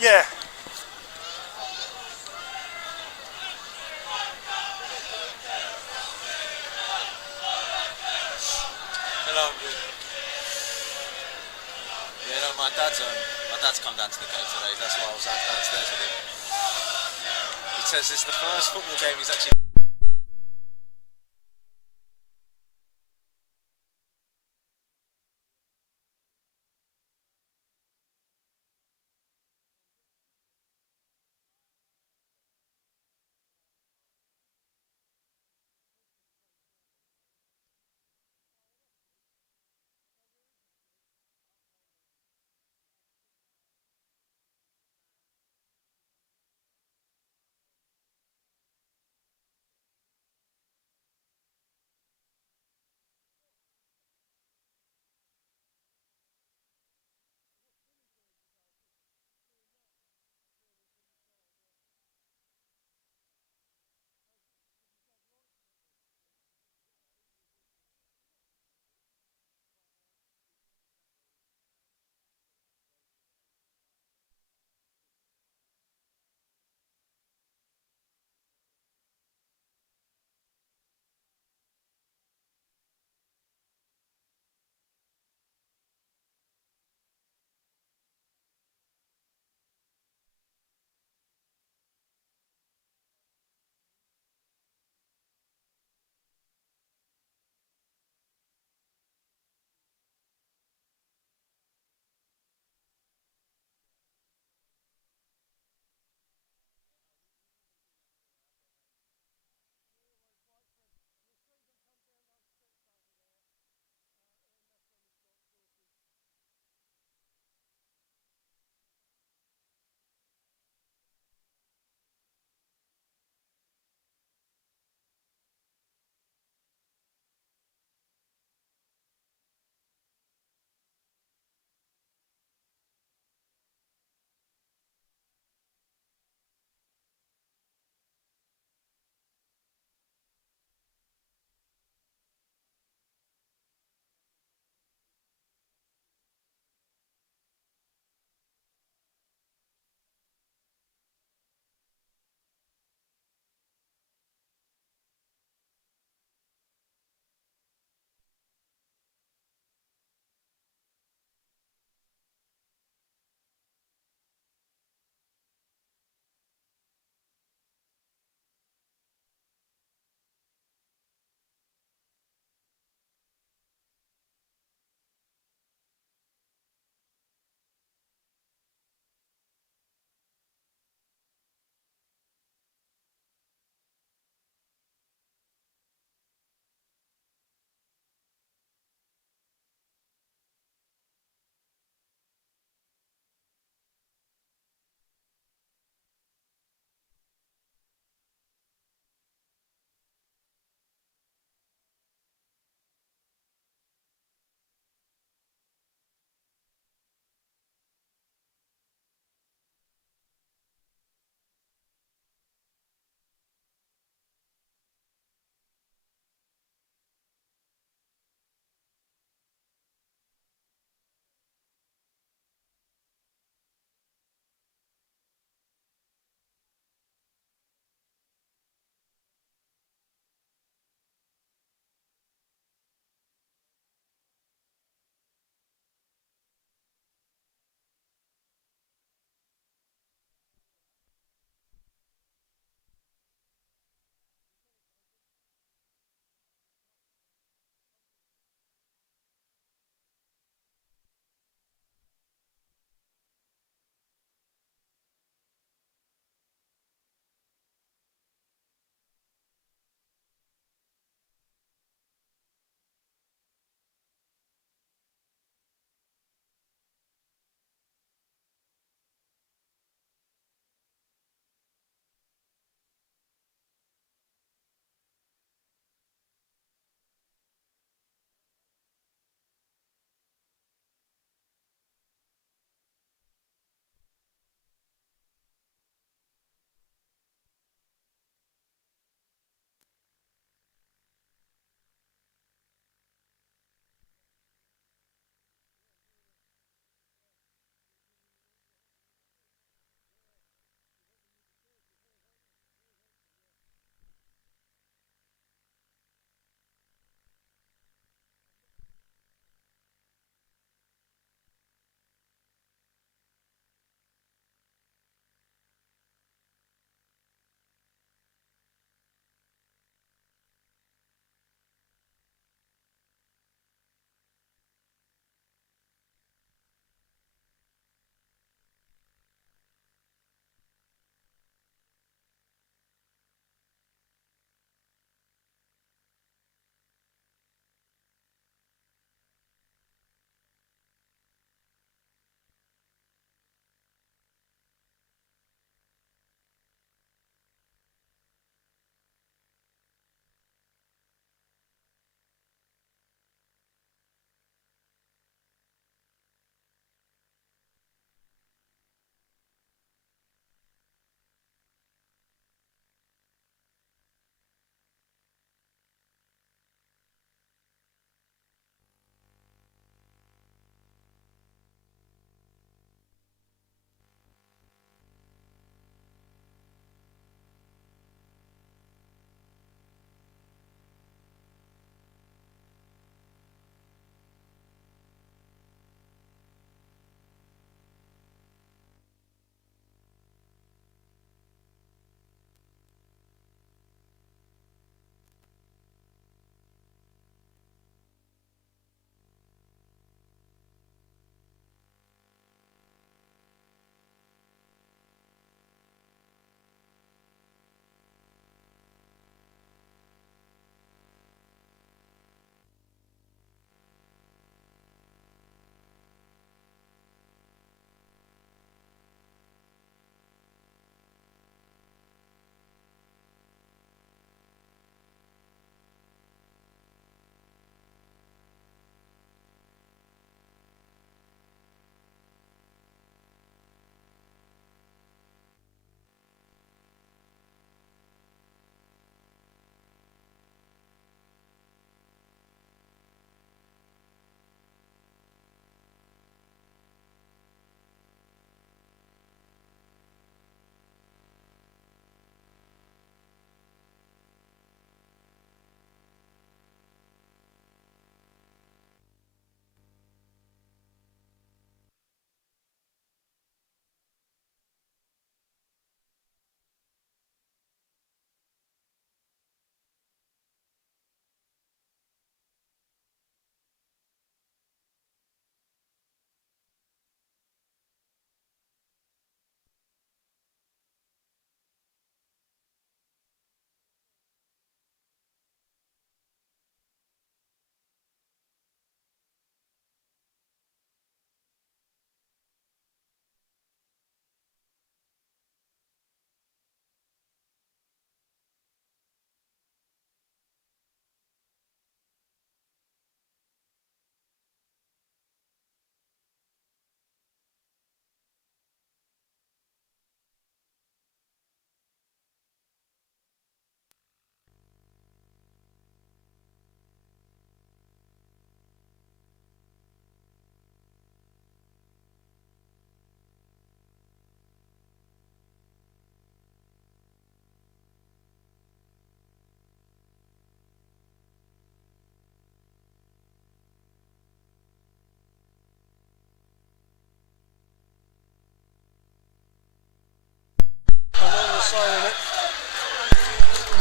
Yeah. Hello. Yeah, no, my dad's come down to the game today. That's why I was out downstairs with him. He says it's the first football game he's actually.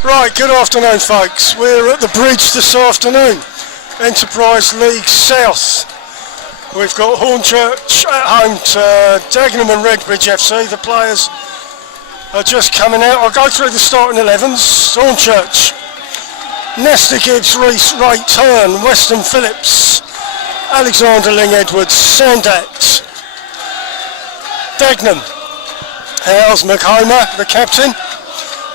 Right, good afternoon folks. We're at the bridge this afternoon, Enterprise League South. We've got Hornchurch at home to Dagenham and Redbridge FC. The players are just coming out. I'll go through the starting 11s. Hornchurch, Nesta Gibbs, Reese, Ray Turn, Weston Phillips, Alexander Ling Edwards, Sandat. Dagenham, Howes McHomer, the captain.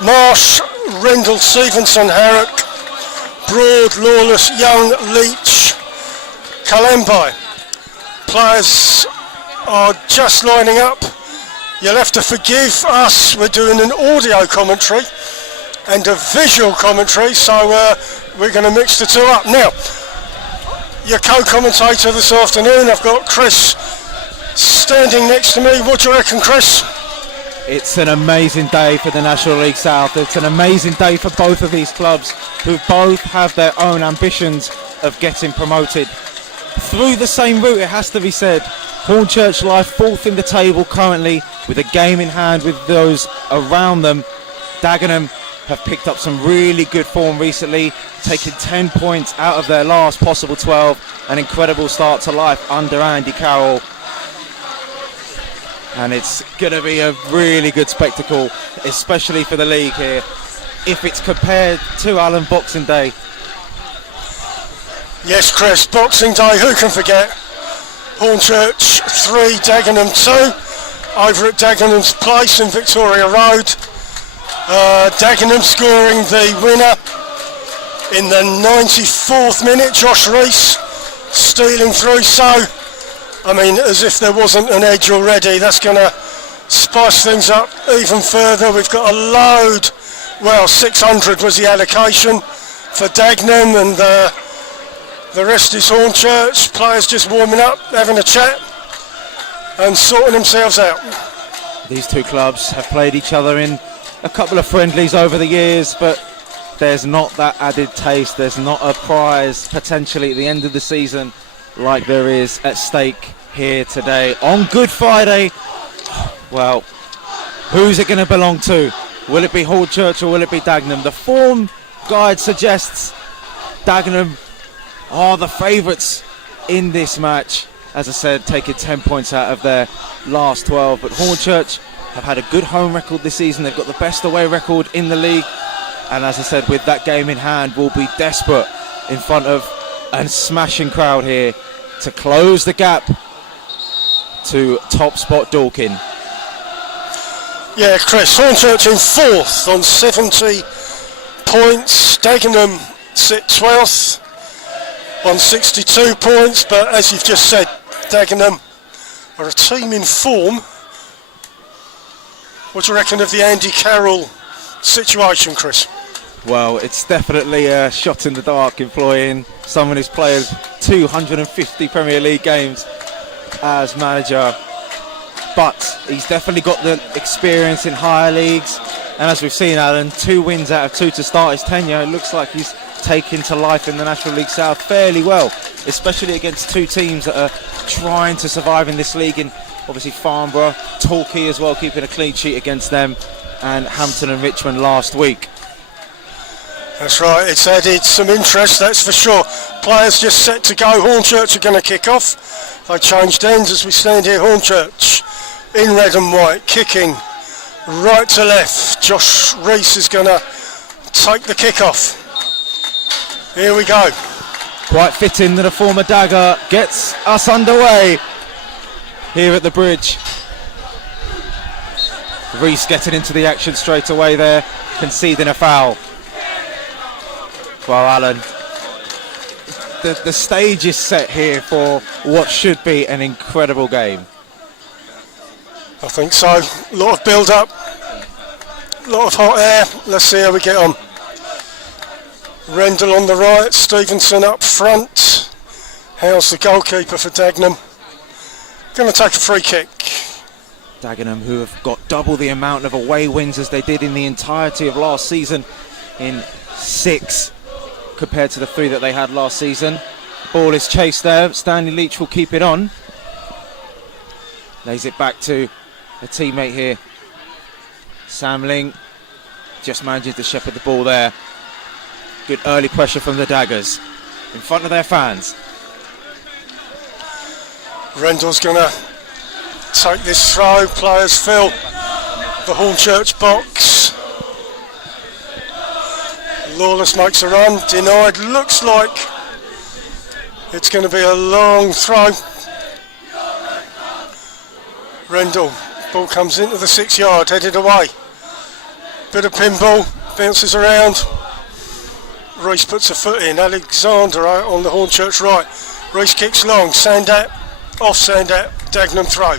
Marsh, Rendell, Stevenson, Harrock, Broad, Lawless, Young, Leach, Kalembai. Players are just lining up. You'll have to forgive us, we're doing an audio commentary and a visual commentary, so we're going to mix the two up. Now, your co-commentator this afternoon, I've got Chris standing next to me. What do you reckon, Chris? It's an amazing day for the National League South. It's an amazing day for both of these clubs who both have their own ambitions of getting promoted. Through the same route, it has to be said, Hornchurch lie fourth in the table currently with a game in hand with those around them. Dagenham have picked up some really good form recently, taking 10 points out of their last possible 12. An incredible start to life under Andy Carroll. And it's going to be a really good spectacle, especially for the league here, if it's compared to Alan Boxing Day. Yes, Chris, Boxing Day, who can forget? Hornchurch 3, Dagenham 2, over at Dagenham's place in Victoria Road. Dagenham scoring the winner in the 94th minute, Josh Reese stealing through, so I mean, as if there wasn't an edge already. That's going to spice things up even further. We've got a load, well, 600 was the allocation for Dagenham, and the rest is Hornchurch. Players just warming up, having a chat and sorting themselves out. These two clubs have played each other in a couple of friendlies over the years, but there's not that added taste. There's not a prize potentially at the end of the season like there is at stake here today on Good Friday. Well, who's it going to belong to? Will it be Hornchurch or will it be Dagenham? The form guide suggests Dagenham are the favourites in this match. As I said, taking 10 points out of their last 12, but Hornchurch have had a good home record this season. They've got the best away record in the league, and as I said, with that game in hand, will be desperate in front of a smashing crowd here to close the gap to top spot Dorking. Yeah, Chris, Hornchurch in 4th on 70 points. Dagenham sit 12th on 62 points, but as you've just said, Dagenham are a team in form. What do you reckon of the Andy Carroll situation, Chris? Well, it's definitely a shot in the dark employing someone who's played 250 Premier League games as manager. But he's definitely got the experience in higher leagues. And as we've seen, Alan, 2 wins out of 2 to start his tenure. It looks like he's taken to life in the National League South fairly well, especially against 2 teams that are trying to survive in this league. And obviously Farnborough, Torquay as well, keeping a clean sheet against them, and Hampton and Richmond last week. That's right, it's added some interest, that's for sure. Players just set to go. Hornchurch are going to kick off. They changed ends as we stand here. Hornchurch in red and white, kicking right to left. Josh Reese is going to take the kick off. Here we go. Quite fitting that a former Dagger gets us underway here at the bridge. Reese getting into the action straight away there, conceding a foul. Well, Alan, the stage is set here for what should be an incredible game. I think so. A lot of build-up, a lot of hot air. Let's see how we get on. Rendell on the right, Stevenson up front. How's the goalkeeper for Dagenham? Going to take a free kick. Dagenham, who have got double the amount of away wins as they did in the entirety of last season, in 6 compared to the 3 that they had last season. Ball is chased there. Stanley Leach will keep it on. Lays it back to a teammate here. Sam Ling just managing to shepherd the ball there. Good early pressure from the Daggers in front of their fans. Rendell's going to take this throw. Players fill the Hornchurch box. Lawless makes a run, denied. Looks like it's going to be a long throw. Rendell, ball comes into the 6 yard, headed away. Bit of pinball, bounces around. Reese puts a foot in. Alexander out on the Hornchurch right. Reese kicks long. Sandat, off Sandat. Dagenham throw.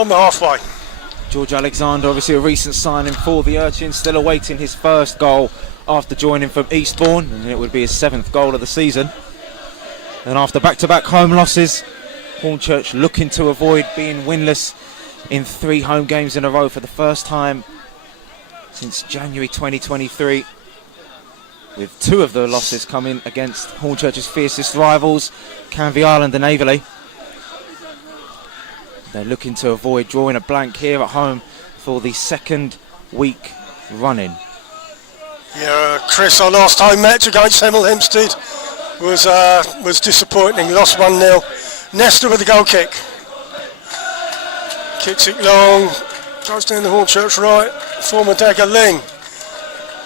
On the halfway. George Alexander, obviously a recent signing for the Urchins, still awaiting his first goal after joining from Eastbourne, and it would be his 7th goal of the season. And after back-to-back home losses, Hornchurch looking to avoid being winless in 3 home games in a row for the first time since January 2023, with 2 of the losses coming against Hornchurch's fiercest rivals, Canvey Island and Averley. They're looking to avoid drawing a blank here at home for the 2nd week running. Yeah, Chris, our last home match against Hemel Hempstead was disappointing. Lost 1-0. Nestor with the goal kick. Kicks it long. Goes down the Hornchurch right. Former Dagger Ling.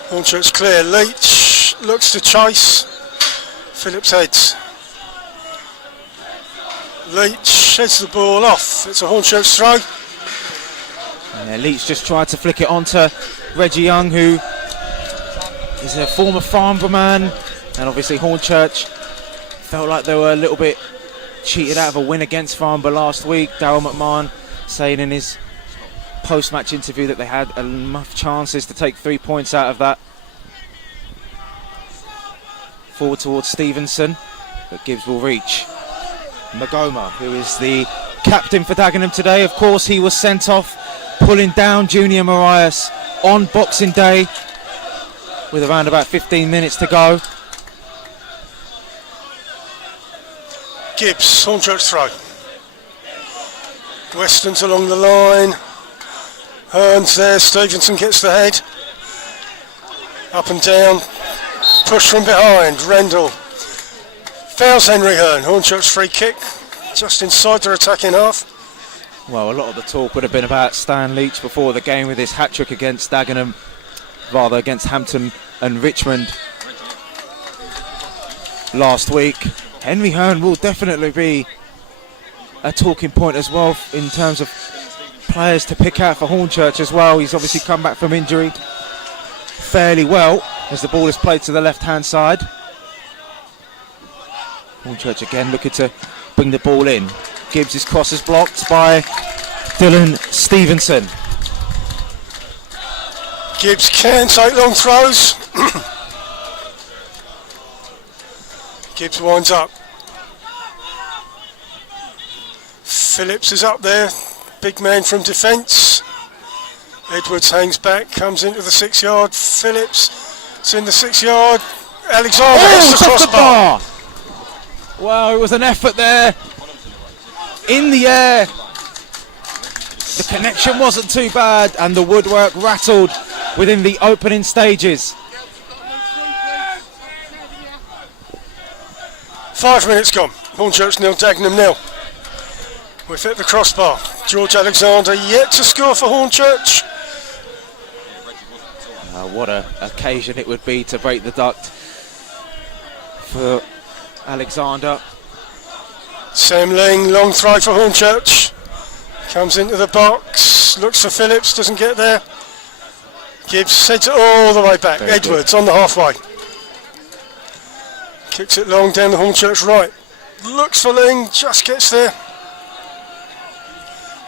Hornchurch clear. Leach looks to chase. Phillips heads. Leach heads the ball off. It's a Hornchurch throw. Yeah, Leach just tried to flick it onto Reggie Young, who is a former Farnborough man, and obviously Hornchurch felt like they were a little bit cheated out of a win against Farnborough last week. Darryl McMahon saying in his post-match interview that they had enough chances to take 3 points out of that. Forward towards Stevenson, but Gibbs will reach. Magoma, who is the captain for Dagenham today, of course he was sent off, pulling down Junior Marias on Boxing Day with around about 15 minutes to go. Gibbs, Hornchurch throw. Weston's along the line. Hearn's there, Stevenson gets the head. Up and down. Push from behind, Rendell. Fouls Henry Hearn. Hornchurch free kick. Just inside their attacking half. Well, a lot of the talk would have been about Stan Leach before the game with his hat-trick against Dagenham, rather against Hampton and Richmond last week. Henry Hearn will definitely be a talking point as well in terms of players to pick out for Hornchurch as well. He's obviously come back from injury fairly well as the ball is played to the left-hand side. Hornchurch again looking to bring the ball in. Gibbs' cross is blocked by Dylan Stevenson. Gibbs can take long throws. Gibbs winds up. Phillips is up there. Big man from defence. Edwards hangs back, comes into the 6 yard. Phillips, it's in the 6 yard. Alexander hits the crossbar. Wow, it was an effort there. In the air. The connection wasn't too bad and the woodwork rattled within the opening stages. 5 minutes gone. Hornchurch 0, Dagenham 0. We've hit the crossbar. George Alexander yet to score for Hornchurch. What an occasion it would be to break the duct for Alexander. Sam Ling, long throw for Hornchurch. Comes into the box, looks for Phillips, doesn't get there. Gibbs heads it all the way back. Edwards on the halfway. Kicks it long down the Hornchurch right. Looks for Ling, just gets there.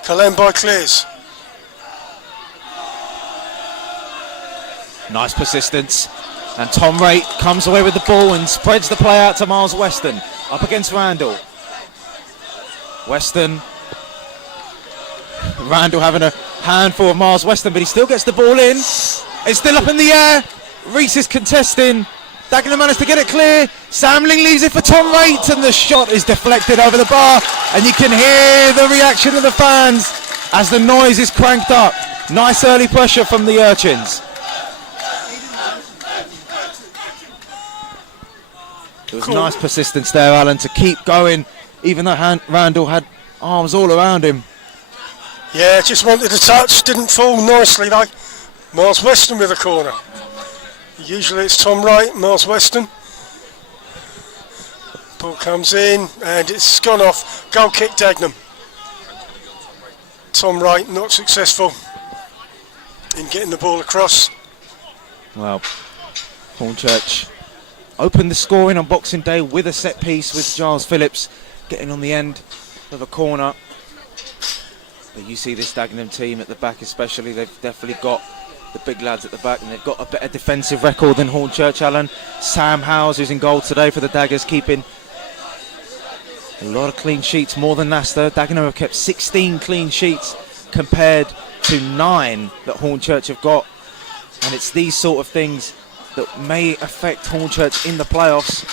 Kalembai clears. Nice persistence. And Tom Raitt comes away with the ball and spreads the play out to Miles Weston. Up against Randall. Randall having a handful of Miles Weston, but he still gets the ball in. It's still up in the air. Reese is contesting. Dagenham managed to get it clear. Sam Ling leaves it for Tom Raitt, and the shot is deflected over the bar. And you can hear the reaction of the fans as the noise is cranked up. Nice early pressure from the Urchins. There was nice persistence there, Alan, to keep going, even though Randall had arms all around him. Yeah, just wanted a touch, didn't fall nicely though. Miles Weston with a corner. Usually it's Tom Wright, Miles Weston. Ball comes in and it's gone off. Goal kick Dagenham. Tom Wright not successful in getting the ball across. Well, Hornchurch opened the scoring on Boxing Day with a set piece with Giles Phillips getting on the end of a corner. But you see this Dagenham team at the back especially, they've definitely got the big lads at the back and they've got a better defensive record than Hornchurch, Alan. Sam Howes, who's in goal today for the Daggers, keeping a lot of clean sheets, more than Leicester. Dagenham have kept 16 clean sheets compared to 9 that Hornchurch have got. And it's these sort of things that may affect Hornchurch in the playoffs.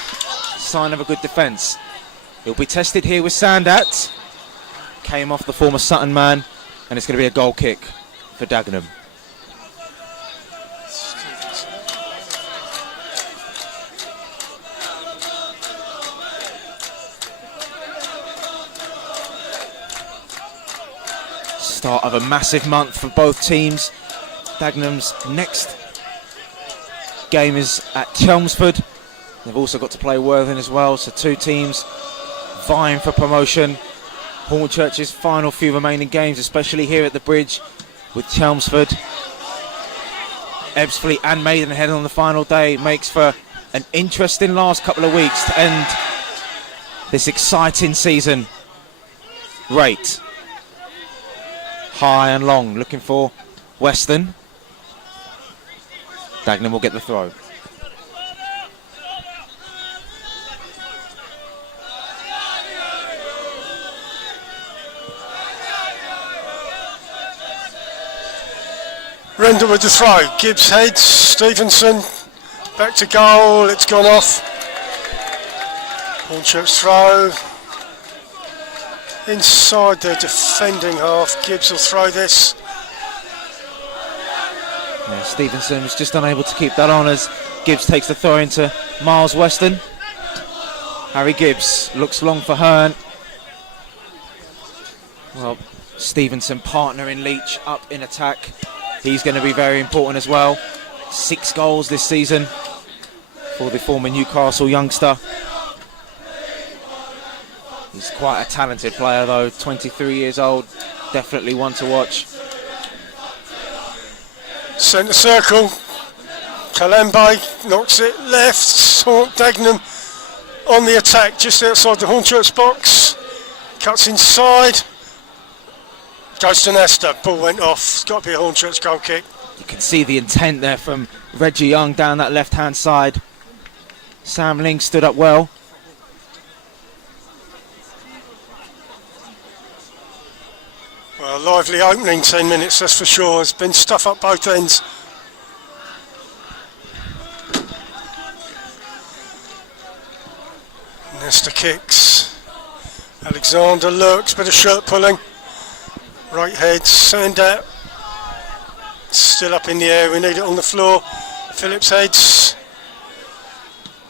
Sign of a good defence. He'll be tested here with Sandat. Came off the former Sutton man, and it's going to be a goal kick for Dagenham. Start of a massive month for both teams. Dagenham's next game is at Chelmsford. They've also got to play Worthing as well, so two teams vying for promotion. Hornchurch's final few remaining games, especially here at the Bridge with Chelmsford, Ebbsfleet and Maidenhead on the final day, makes for an interesting last couple of weeks to end this exciting season. Rate high and long, looking for Weston. Dagenham will get the throw. Rendell with the throw. Gibbs heads. Stevenson back to goal. It's gone off. Hornchurch throw. Inside the defending half. Gibbs will throw this. Yeah, Stevenson was just unable to keep that on as Gibbs takes the throw into Miles Weston. Harry Gibbs looks long for Hearn. Well, Stevenson partnering Leach up in attack. He's going to be very important as well. 6 goals this season for the former Newcastle youngster. He's quite a talented player though, 23 years old, definitely one to watch. Centre circle, Kalembe knocks it left, Dagenham on the attack just outside the Hornchurch box, cuts inside. Goes to Nesta, ball went off. It's got to be a Hornchurch goal kick. You can see the intent there from Reggie Young down that left-hand side. Sam Ling stood up well. Well, lively opening 10 minutes, that's for sure. There's been stuff up both ends. Nesta kicks. Alexander lurks, bit of shirt pulling. Right head, Sandat. Still up in the air, we need it on the floor. Phillips heads.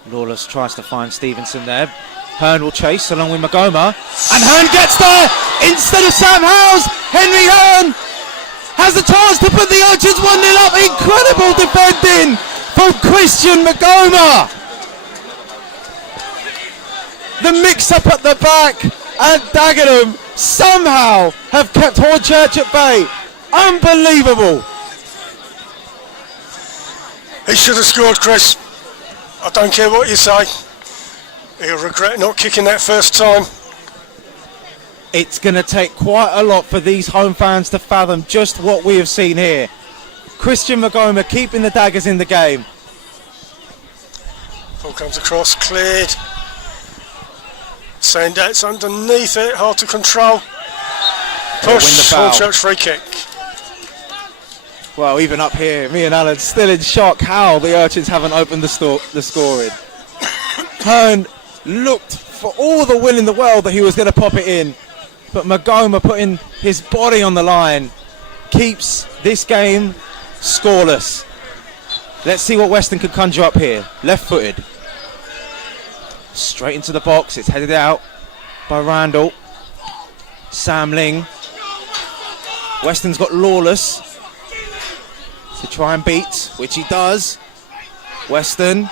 Lawless tries to find Stevenson there. Hearn will chase along with Magoma. And Hearn gets there instead of Sam Howes. Henry Hearn has the chance to put the Urchins 1-0 up. Incredible defending from Christian Magoma. The mix-up at the back, and Dagenham somehow have kept Hornchurch at bay. Unbelievable. He should have scored, Chris. I don't care what you say. He'll regret not kicking that first time. It's going to take quite a lot for these home fans to fathom just what we have seen here. Christian Magoma keeping the Daggers in the game. Ball comes across, cleared. Sandat's underneath it, hard to control. Push, Hornchurch free kick. Well, even up here, me and Alan still in shock how the Urchins haven't opened the scoring. Hearn looked for all the will in the world that he was going to pop it in, but Magoma putting his body on the line, keeps this game scoreless. Let's see what Weston can conjure up here. Left-footed. Straight into the box. It's headed out by Randall. Sam Ling. Weston's got Lawless to try and beat, which he does. Weston,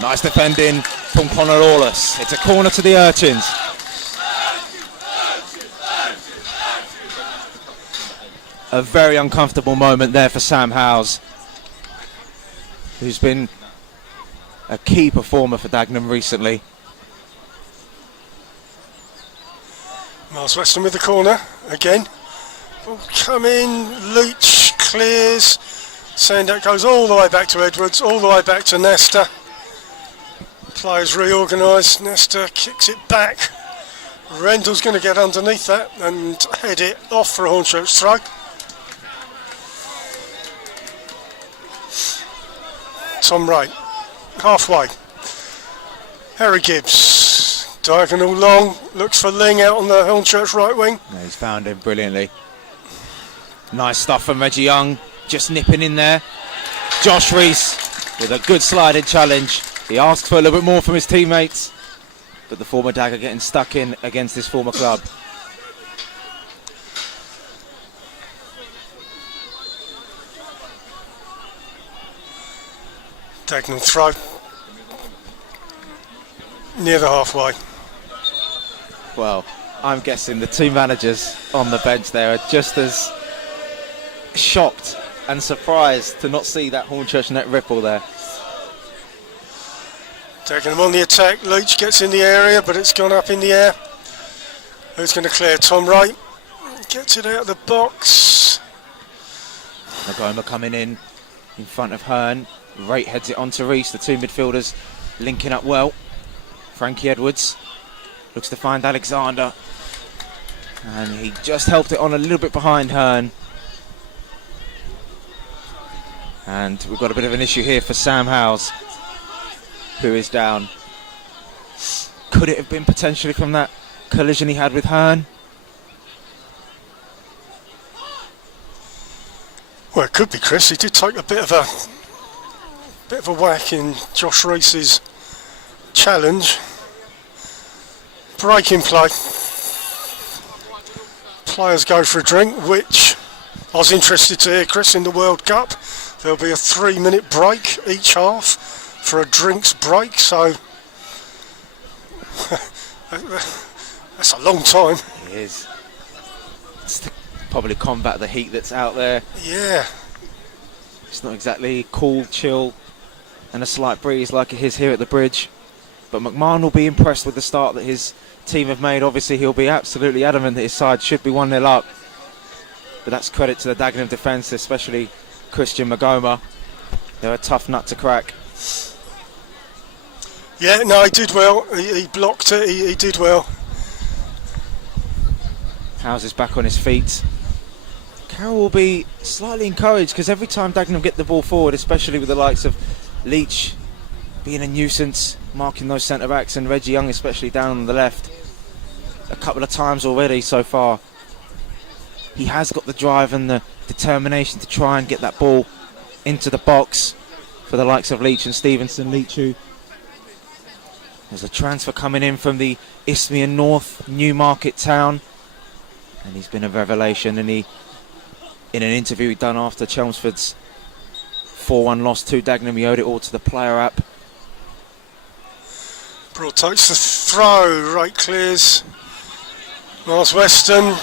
nice defending from Connor Lawless. It's a corner to the Urchins. A very uncomfortable moment there for Sam Howes, who's been a key performer for Dagenham recently. Miles Weston with the corner again. Ball come in, Leach clears. Sandak goes all the way back to Edwards, all the way back to Nesta. Players reorganised, Nesta kicks it back. Rendell's going to get underneath that and head it off for a Hornchurch throw. Tom Wright, halfway. Harry Gibbs, diagonal long, looks for Ling out on the Hornchurch right wing. Yeah, he's found him brilliantly. Nice stuff from Reggie Young, just nipping in there. Josh Rees with a good sliding challenge. He asks for a little bit more from his teammates, but the former Dagger getting stuck in against his former club. Dagenham throw near the halfway. Well, I'm guessing the two managers on the bench there are just as shocked and surprised to not see that Hornchurch net ripple there. Dagenham on the attack, Leach gets in the area but it's gone up in the air. Who's going to clear? Tom Wright gets it out of the box. Magoma coming in front of Hearn. Wright heads it on to Reese, the two midfielders linking up well. Frankie Edwards looks to find Alexander, and he just helped it on a little bit behind Hearn. And we've got a bit of an issue here for Sam Howes, who is down. Could it have been potentially from that collision he had with Hearn? Well, it could be, Chris. He did take a bit of a whack in Josh Reese's challenge. Break in play. Players go for a drink, which I was interested to hear, Chris, in the World Cup. There'll be a 3-minute break each half for a drinks break, so that's a long time. It is. It's to probably combat the heat that's out there. Yeah. It's not exactly cool, chill, and a slight breeze like it is here at the bridge. But McMahon will be impressed with the start that his team have made. Obviously, he'll be absolutely adamant that his side should be 1-0 up. But that's credit to the Dagenham defence, especially Christian Magoma. They're a tough nut to crack. Yeah, no, he did well. He blocked it. He did well. Howes is back on his feet. Carroll will be slightly encouraged because every time Dagenham get the ball forward, especially with the likes of Leach being a nuisance, marking those centre backs, and Reggie Young especially down on the left, a couple of times already so far, he has got the drive and the determination to try and get that ball into the box for the likes of Leach and Stevenson. Leach, who there's a transfer coming in from the Isthmian North Newmarket town, and he's been a revelation. And he, in an interview he'd done after Chelmsford's 4-1 loss to Dagenham, he owed it all to the player app. Broad takes the throw, right clears. Miles Weston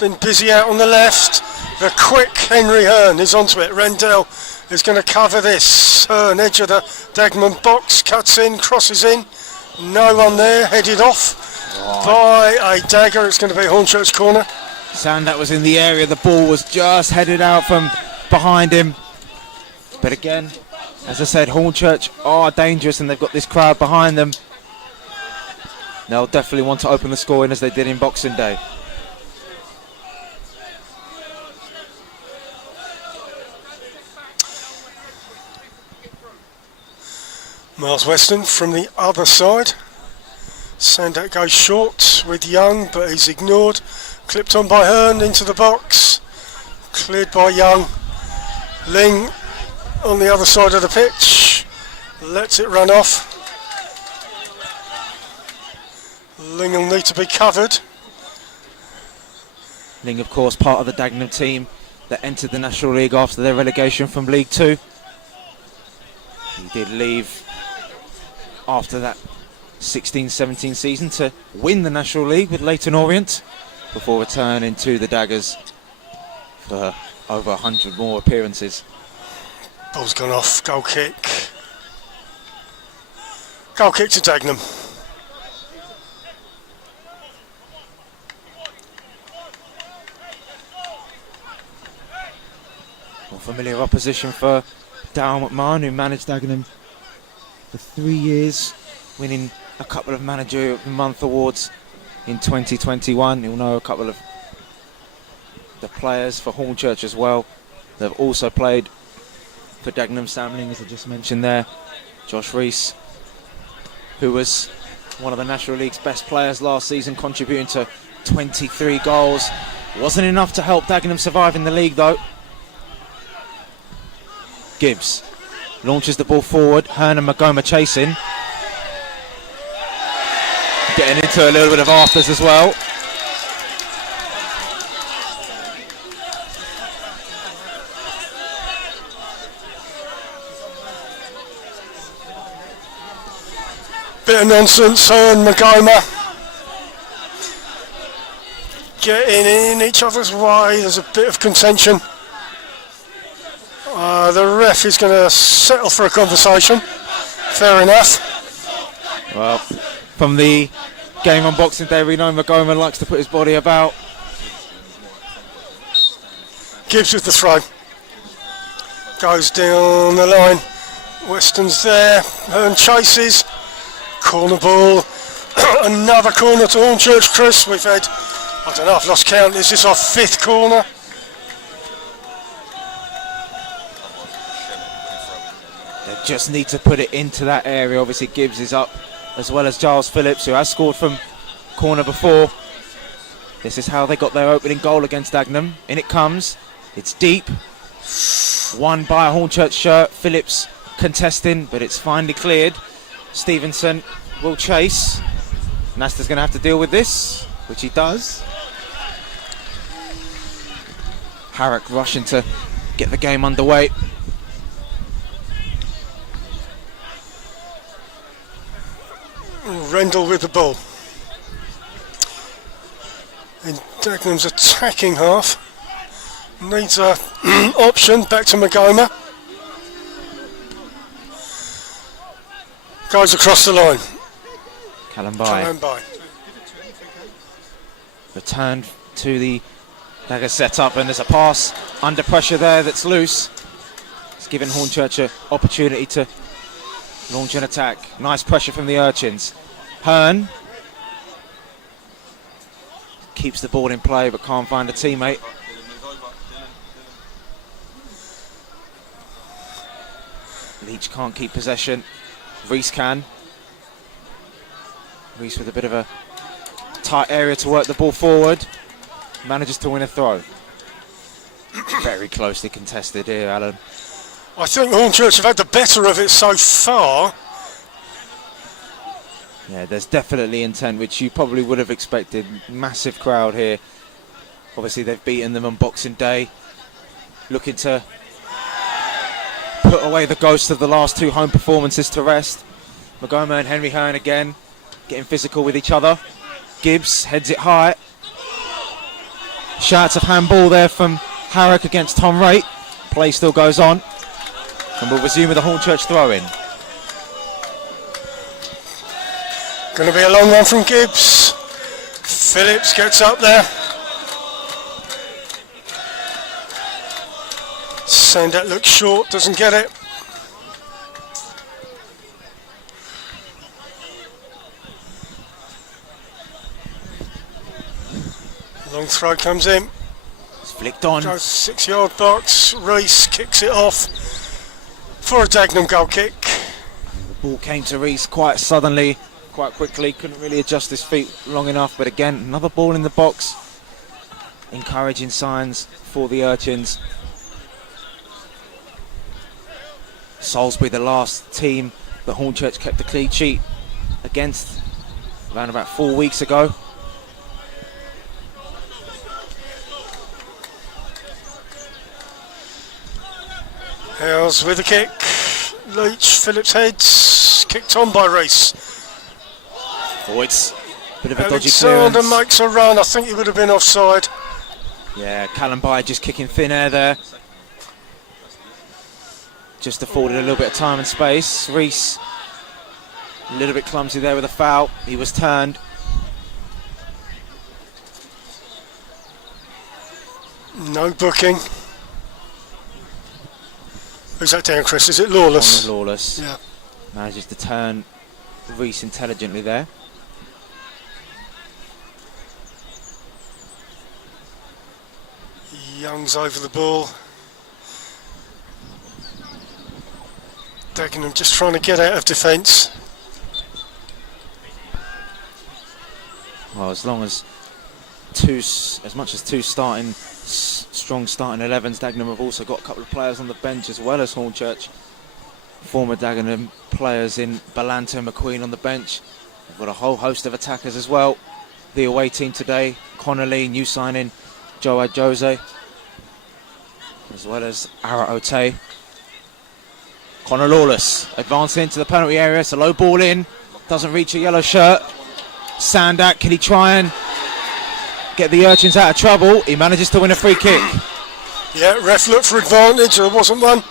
been busy out on the left. The quick Henry Hearn is onto it. Rendell is going to cover this. Hearn, edge of the Dagenham box, cuts in, crosses in. No one there, headed off by a Dagger. It's going to be a Hornchurch corner. Sandak was in the area, the ball was just headed out from behind him. But again, as I said, Hornchurch are dangerous and they've got this crowd behind them. They'll definitely want to open the scoring as they did in Boxing Day. Miles Weston from the other side. Sandak goes short with Young, but he's ignored. Clipped on by Hearn into the box. Cleared by Young. Ling on the other side of the pitch. Lets it run off. Ling will need to be covered. Ling, of course, part of the Dagenham team that entered the National League after their relegation from League Two. He did leave after that 16-17 season to win the National League with Leyton Orient before returning to the Daggers for over 100 more appearances. Ball's gone off. Goal kick. Goal kick to Dagenham. More familiar opposition for Darryl McMahon, who managed Dagenham for 3 years, winning a couple of Manager of the Month awards in 2021. You'll know a couple of the players for Hornchurch as well. They've also played for Dagenham. Sam Ling, as I just mentioned there. Josh Rees, who was one of the National League's best players last season, contributing to 23 goals. Wasn't enough to help Dagenham survive in the league though. Gibbs launches the ball forward. Hearn and Magoma chasing. Getting into a little bit of afters as well. Bit of nonsense. Hearn, Magoma getting in each other's way. There's a bit of contention. The ref is going to settle for a conversation. Fair enough. Well, from the game on Boxing Day, we know Magoma likes to put his body about. Gibbs with the throw. Goes down the line. Weston's there. Hearn chases. Corner ball. Another corner to Hornchurch, Chris. We've had, I don't know, I've lost count. Is this our 5th corner? Just need to put it into that area. Obviously Gibbs is up, as well as Giles Phillips, who has scored from corner before. This is how they got their opening goal against Dagenham. In it comes. It's deep. Won by a Hornchurch shirt. Phillips contesting, but it's finally cleared. Stevenson will chase. Nasta's going to have to deal with this, which he does. Harrock rushing to get the game underway. Rendell with the ball. In Dagenham's attacking half. Needs a option. Back to Magoma. Goes across the line. Kalambai. Returned to the Daggers setup, and there's a pass under pressure there that's loose. It's given Hornchurch an opportunity to launch an attack. Nice pressure from the Urchins. Hearn keeps the ball in play but can't find a teammate. Leach can't keep possession. Rees can. Rees with a bit of a tight area to work the ball forward. Manages to win a throw. Very closely contested here, Alan. I think Hornchurch have had the better of it so far. Yeah, there's definitely intent, which you probably would have expected. Massive crowd here. Obviously they've beaten them on Boxing Day. Looking to put away the ghost of the last 2 home performances to rest. Magoma and Henry Hearn again getting physical with each other. Gibbs heads it high. Shouts of handball there from Harrock against Tom Raitt. Play still goes on. And we'll resume with the Hornchurch throw-in. Going to be a long one from Gibbs. Phillips gets up there. Sandet looks short, doesn't get it. Long throw comes in. It's flicked on. Goes 6-yard box. Rees kicks it off for a Dagenham goal kick. The ball came to Rees quite suddenly, quite quickly. Couldn't really adjust his feet long enough. But again, another ball in the box. encouraging signs for the Urchins. Salisbury, the last team that Hornchurch kept a clean sheet against around about 4 weeks ago. Hales with a kick. Leach, Phillips heads. Kicked on by Reese. Oh, it's a bit of a dodgy Alexander clearance. makes a run. I think he would have been offside. Yeah, Callum By just kicking thin air there. Just afforded a little bit of time and space. Reese, a little bit clumsy there with a foul. He was turned. No booking. Who's that down, Chris? Is it Lawless? Conor Lawless. Yeah. Manages to turn Reese intelligently there. Young's over the ball. Dagenham just trying to get out of defence. Well, as much as two strong starting 11s, Dagenham have also got a couple of players on the bench as well as Hornchurch. Former Dagenham players in Ballanto and McQueen on the bench. They've got a whole host of attackers as well. The away team today, Connolly, new signing, Joad Jose, as well as Ara Ote. Conor Lawless advancing into the penalty area. It's a low ball in, doesn't reach a yellow shirt. Sandak, can he try and get the Urchins out of trouble? He manages to win a free kick. Yeah, ref looked for advantage, there wasn't one.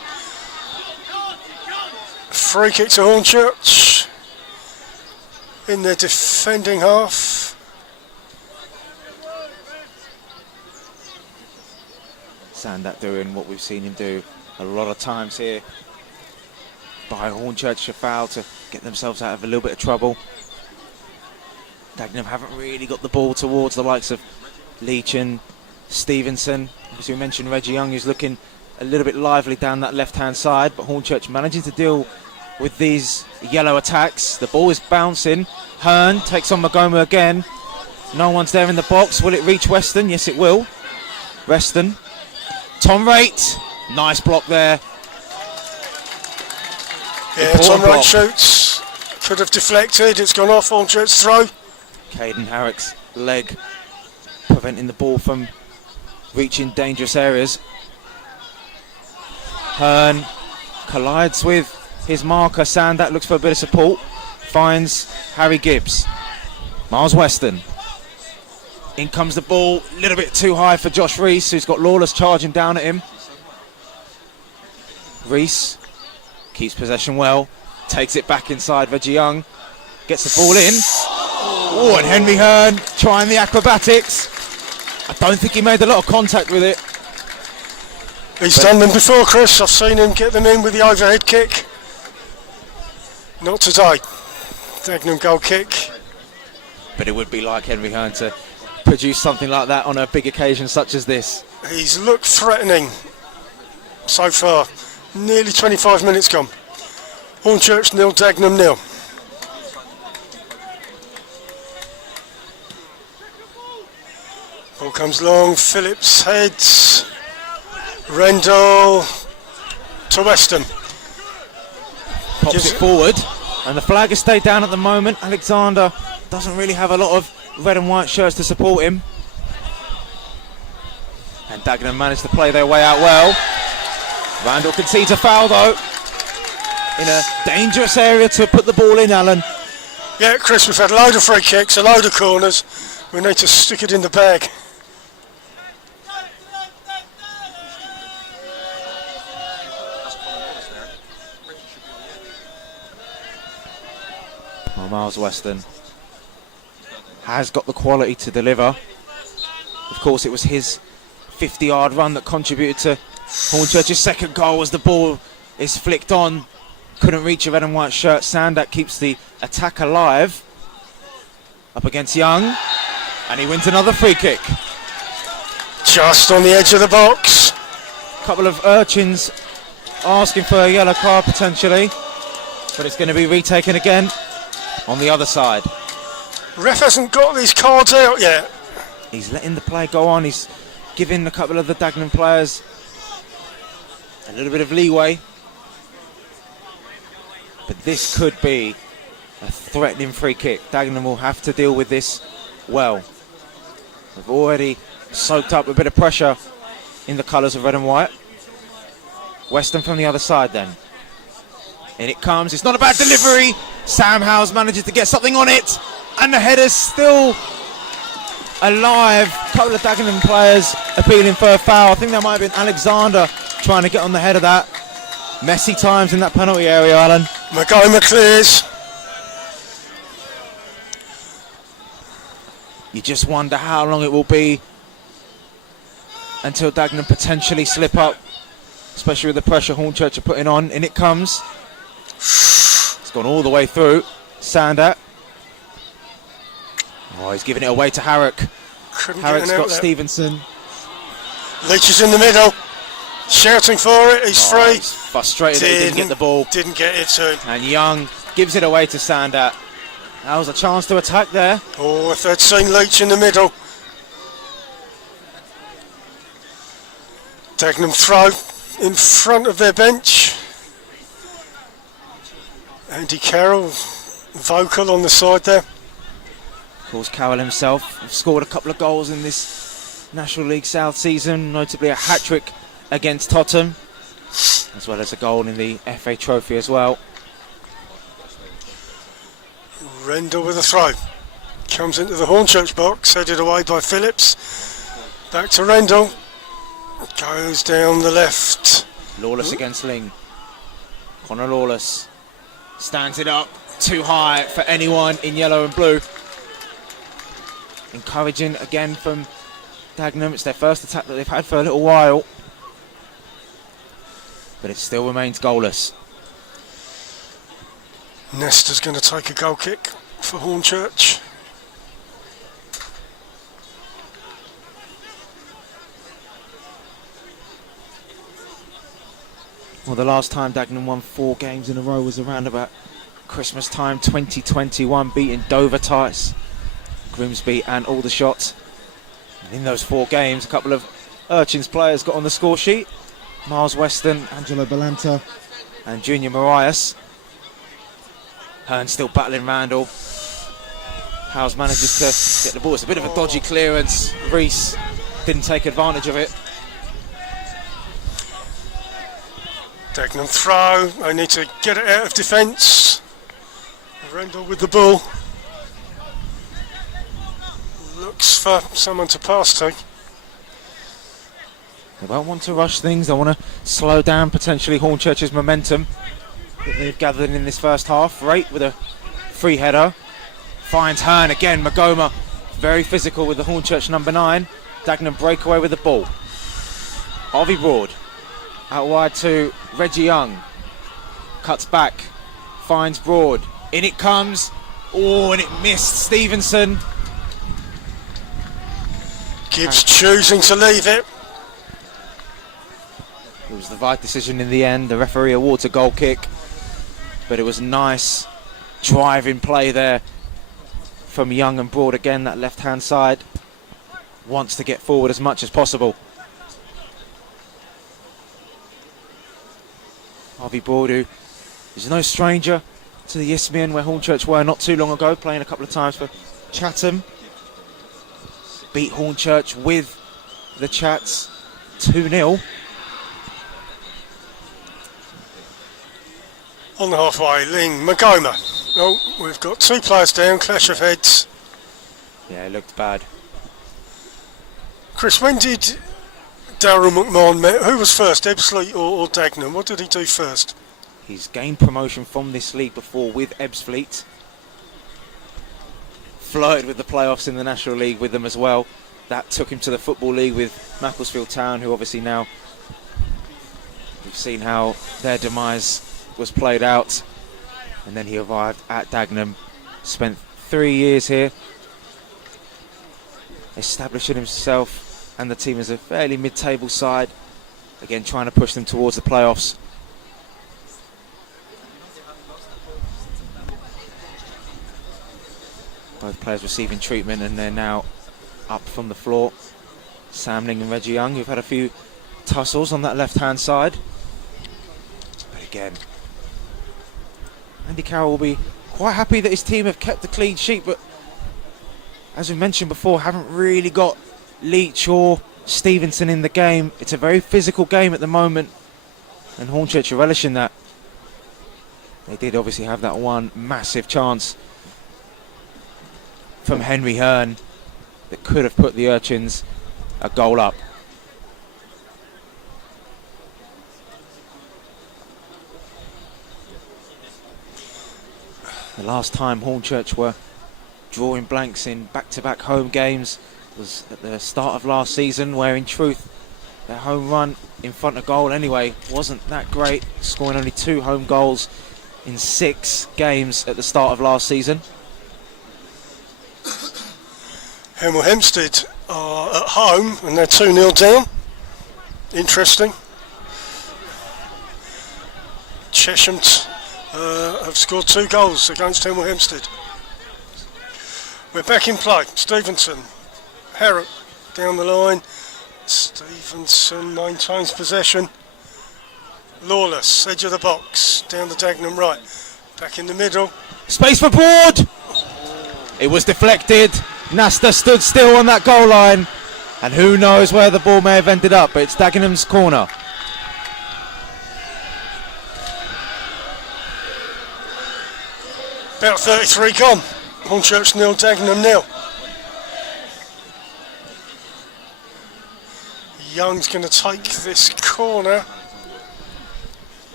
Free kick to Hornchurch in their defending half. Sandak doing what we've seen him do a lot of times here. By Hornchurch, a foul to get themselves out of a little bit of trouble. Dagenham haven't really got the ball towards the likes of Leach and Stevenson. As we mentioned, Reggie Young is looking a little bit lively down that left-hand side, but Hornchurch managing to deal with these yellow attacks. The ball is bouncing. Hearn takes on Magoma again. No one's there in the box. Will it reach Weston? Yes, it will. Reston. Tom Raitt. Nice block there. Yeah, Tom Wright shoots. Could have deflected. It's gone off. Hornchurch throw. Caden Harrick's leg preventing the ball from reaching dangerous areas. Hearn collides with his marker. Sandak looks for a bit of support. Finds Harry Gibbs. Miles Weston. In comes the ball. A little bit too high for Josh Reese, who's got Lawless charging down at him. Reese keeps possession well. Takes it back inside. Reggie Young gets the ball in. Oh, and Henry Hearn trying the acrobatics. I don't think he made a lot of contact with it. He's done them before, Chris. I've seen him get them in with the overhead kick. Not today. Dagenham goal kick. But it would be like Henry Hearn to produce something like that on a big occasion such as this. He's looked threatening so far. Nearly 25 minutes gone. Hornchurch 0, Dagenham 0. Ball comes long, Phillips heads. Rendell to Weston. Pops it forward, and the flag has stayed down at the moment. Alexander doesn't really have a lot of red and white shirts to support him. And Dagenham managed to play their way out well. Randall concedes a foul though. In a dangerous area to put the ball in, Alan. Yeah, Chris, we've had a load of free kicks, a load of corners. We need to stick it in the bag. Well, Miles Weston has got the quality to deliver. Of course, it was his 50-yard run that contributed to Hornchurch's second goal as the ball is flicked on. Couldn't reach a red and white shirt. Sandak keeps the attack alive. Up against Young. And he wins another free kick. Just on the edge of the box. Couple of Urchins asking for a yellow card potentially. But it's going to be retaken again on the other side. Ref hasn't got these cards out yet. He's letting the play go on. He's giving a couple of the Dagenham players a little bit of leeway. But this could be a threatening free kick. Dagenham will have to deal with this well. They've already soaked up a bit of pressure in the colours of red and white. Weston from the other side then. In it comes, it's not a bad delivery. Sam Howes manages to get something on it. And the header's still alive. A couple of Dagenham players appealing for a foul. I think that might have been Alexander trying to get on the head of that. Messy times in that penalty area, Alan. Magoma clears. You just wonder how long it will be until Dagenham potentially slip up, especially with the pressure Hornchurch are putting on. In it comes. It's gone all the way through. Sander. Oh, he's giving it away to Harrock. Harrock's got Stevenson. Leach is in the middle, shouting for it. He's free. He's frustrated that he didn't get the ball. Didn't get it to him. And Young gives it away to Sander. That was a chance to attack there. Oh, if they'd seen Leach in the middle. Dagenham throw in front of their bench. Andy Carroll, vocal on the side there. Of course, Carroll himself scored a couple of goals in this National League South season, notably a hat-trick against Tottenham, as well as a goal in the FA Trophy as well. Rendell with a throw. Comes into the Hornchurch box, headed away by Phillips. Back to Rendell. Goes down the left. Lawless against Ling. Connor Lawless stands it up too high for anyone in yellow and blue. Encouraging again from Dagenham. It's their first attack that they've had for a little while. But it still remains goalless. Nestor's going to take a goal kick for Hornchurch. Well, the last time Dagenham won 4 games in a row was around about Christmas time 2021, beating Dover Tice, Grimsby and Aldershot. And in those 4 games, a couple of Urchins players got on the score sheet. Miles Weston, Angelo Balanta and Junior Marias. Hearn still battling Randall. Howes manages to get the ball. It's a bit of a dodgy clearance. Reese didn't take advantage of it. Dagenham throw. They need to get it out of defence. Rendell with the ball. Looks for someone to pass to. They won't want to rush things. They want to slow down potentially Hornchurch's momentum that they've gathered in this first half. Rate with a free header. Finds Hearn again. Magoma very physical with the Hornchurch number 9. Dagenham breakaway with the ball. Harvey Broad out wide to Reggie Young. Cuts back. Finds Broad. In it comes. Oh, and it missed Stevenson. Gibbs choosing to leave it. It was the right decision in the end. The referee awards a goal kick. But it was nice driving play there from Young and Broad again, that left-hand side. Wants to get forward as much as possible. Harvey Broad, who is no stranger to the Isthmian, where Hornchurch were not too long ago, playing a couple of times for Chatham. Beat Hornchurch with the Chats 2-0. On the halfway, Ling, Magoma. Oh, we've got 2 players down, clash of heads. Yeah, it looked bad. Chris, when did Darryl McMahon met? Who was first, Ebbsfleet or Dagenham? What did he do first? He's gained promotion from this league before with Ebbsfleet. Flirted with the playoffs in the National League with them as well. That took him to the Football League with Macclesfield Town, who obviously now we've seen how their demise was played out. And then he arrived at Dagenham, spent 3 years here, establishing himself and the team as a fairly mid-table side, again trying to push them towards the playoffs. Both players receiving treatment and they're now up from the floor. Sam Ling and Reggie Young, who've had a few tussles on that left-hand side. But again, Andy Carroll will be quite happy that his team have kept the clean sheet, but as we mentioned before, haven't really got Leach or Stevenson in the game. It's a very physical game at the moment, and Hornchurch are relishing that. They did obviously have that one massive chance from Henry Hearn that could have put the Urchins a goal up. The last time Hornchurch were drawing blanks in back-to-back home games was at the start of last season, where in truth their home run in front of goal anyway wasn't that great, scoring only 2 home goals in 6 games at the start of last season. Hemel Hempstead are at home and they're 2-0 down. Interesting. Chesham have scored 2 goals against Hemel Hempstead. We're back in play. Stevenson, Herrick down the line. Stevenson maintains possession. Lawless, edge of the box, down the Dagenham right. Back in the middle. Space for Board! It was deflected. Nasta stood still on that goal line, and who knows where the ball may have ended up, but it's Dagenham's corner. About 33 gone. Hornchurch 0, Dagenham 0. Young's going to take this corner.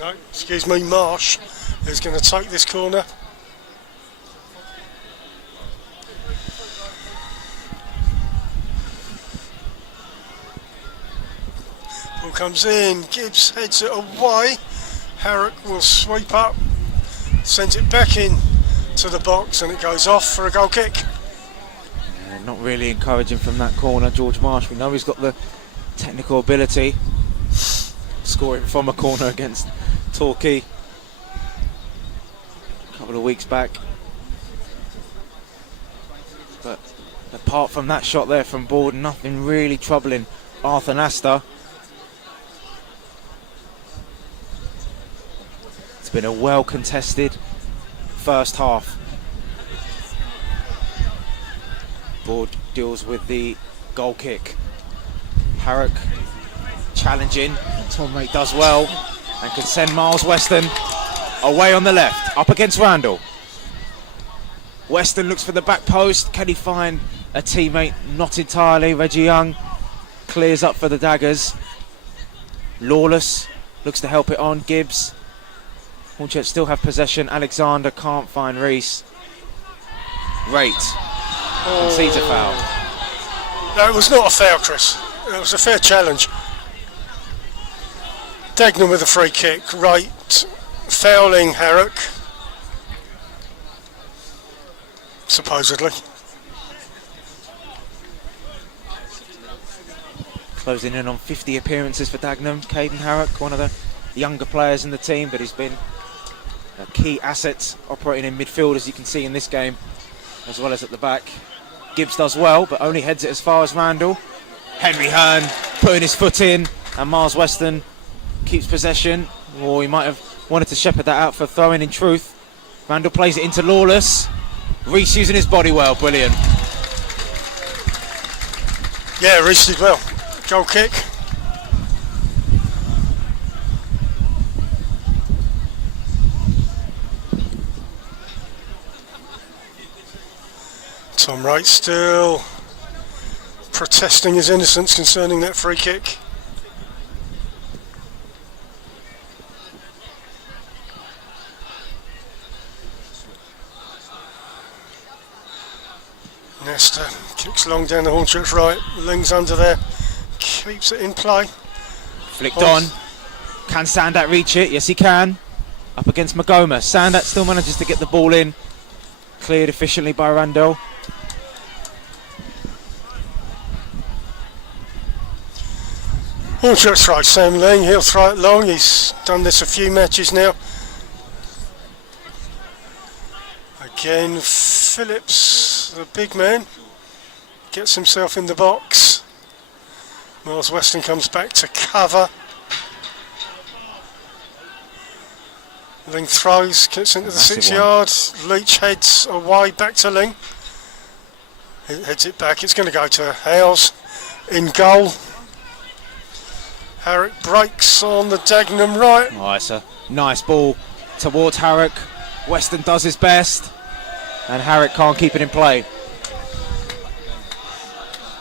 No, excuse me, Marsh is going to take this corner. Ball comes in, Gibbs heads it away. Herrick will sweep up, sends it back in to the box, and it goes off for a goal kick. Yeah, not really encouraging from that corner, George Marsh. We know he's got the technical ability, scoring from a corner against Torquay a couple of weeks back. But apart from that shot there from Board, nothing really troubling Arthur Nasta. It's been a well contested first half. Board deals with the goal kick. Harrock challenging, and Tomrake does well and can send Miles Weston away on the left, up against Randall. Weston looks for the back post. Can he find a teammate? Not entirely. Reggie Young clears up for the Daggers. Lawless looks to help it on. Gibbs. Hornchurch still have possession. Alexander can't find Reese. Rate concedes a foul. No, it was not a foul, Chris. It was a fair challenge. Dagenham with a free kick. Right, fouling Herrick. Supposedly. Closing in on 50 appearances for Dagenham. Caden Harrock, one of the younger players in the team, but he's been a key asset operating in midfield, as you can see in this game, as well as at the back. Gibbs does well, but only heads it as far as Randall. Henry Hearn putting his foot in, and Miles Weston keeps possession. Or he might have wanted to shepherd that out for throwing in truth. Randall plays it into Lawless. Reese using his body well, brilliant. Yeah, Reese did well. Goal kick. Tom Wright still protesting his innocence concerning that free kick. Nesta kicks long down the Hornchurch right, Ling's under there, keeps it in play. Flicked on. Can Sandat reach it? Yes, he can. Up against Magoma. Sandat still manages to get the ball in. Cleared efficiently by Randall. Hornchurch right, Sam Ling, he'll throw it long, he's done this a few matches now. Again, Phillips, the big man, gets himself in the box. Miles Weston comes back to cover. Ling throws, gets into the Massive 6 yard. Leach heads away back to Ling. He heads it back. It's going to go to Hales in goal. Harrick breaks on the Dagenham right. Oh, it's a nice ball towards Harrick. Weston does his best, and Harrick can't keep it in play.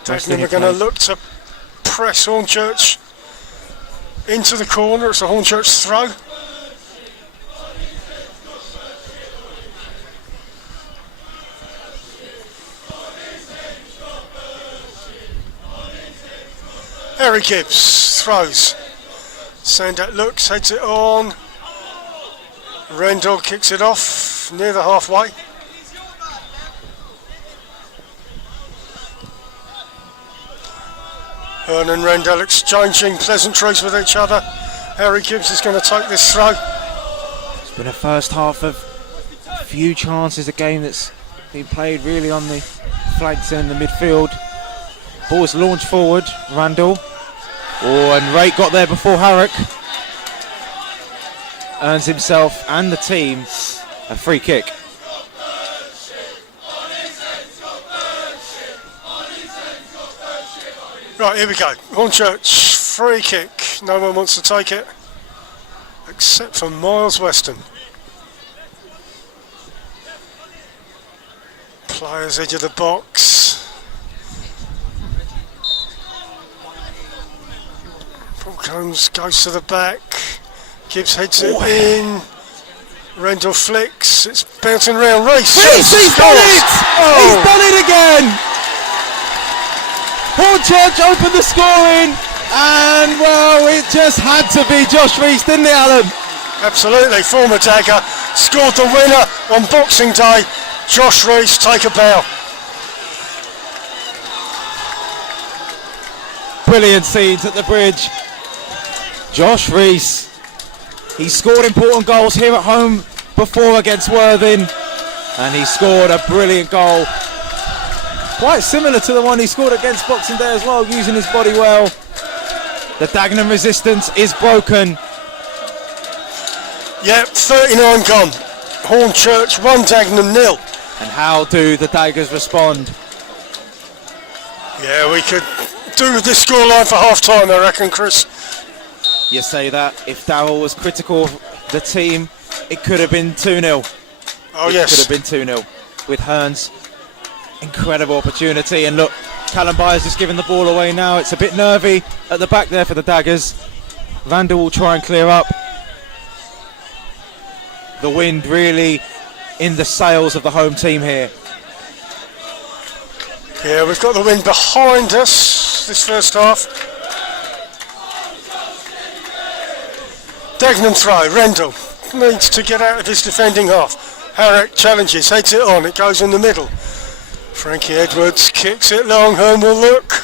Dagenham are going to look to press Hornchurch into the corner. It's a Hornchurch throw. Harry Gibbs throws. Sandat looks, heads it on. Rendell kicks it off near the halfway. Hearn and Rendell exchanging pleasantries with each other. Harry Gibbs is going to take this throw. It's been a first half of few chances, a game that's been played really on the flanks and in the midfield. Ball's launched forward, Randall. Oh, and Ray got there before Harrick. Earns himself and the team a free kick. Right, here we go. Hornchurch, free kick. No one wants to take it, except for Miles Weston. Players edge of the box. Ball comes, goes to the back. Gibbs heads it in. Rendell flicks. It's bouncing around. Reece. He's done it! Oh. He's done it again! Hornchurch opened the scoring, and well, it just had to be Josh Reece, didn't it, Alan? Absolutely. Former Dagger scored the winner on Boxing Day. Josh Reece, take a bow. Brilliant scenes at the bridge. Josh Reece, he scored important goals here at home before against Worthing, and he scored a brilliant goal, quite similar to the one he scored against Boxing Day as well, using his body well. The Dagenham resistance is broken. Yep, 39 gone. Hornchurch 1, Dagenham 0. And how do the Daggers respond? Yeah, we could do with this scoreline for half time, I reckon, Chris. You say that. If Darrell was critical of the team, it could have been 2-0. Oh, It yes. could have been 2-0 with Hearn's incredible opportunity. And look, Callum Byers just giving the ball away now. It's a bit nervy at the back there for the Daggers. Vandal will try and clear up. The wind really in the sails of the home team here. Yeah, we've got the wind behind us this first half. Dagenham throw. Rendell needs to get out of his defending half. Harrick challenges, heads it on, it goes in the middle. Frankie Edwards kicks it long, Hearn will look.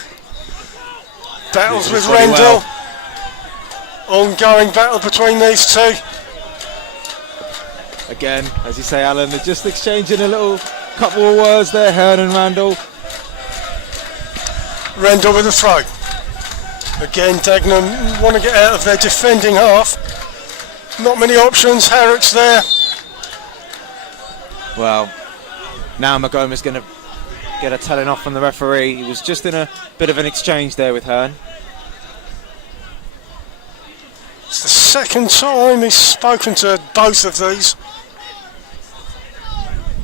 Battles with Rendell. Ongoing battle between these two. Again, as you say, Alan, they're just exchanging a little couple of words there, Hearn and Randall. Rendell with a throw. Again, Dagenham want to get out of their defending half. Not many options, Harrick's there. Well, now Magoma's going to get a telling off from the referee. He was just in a bit of an exchange there with Hearn. It's the second time he's spoken to both of these.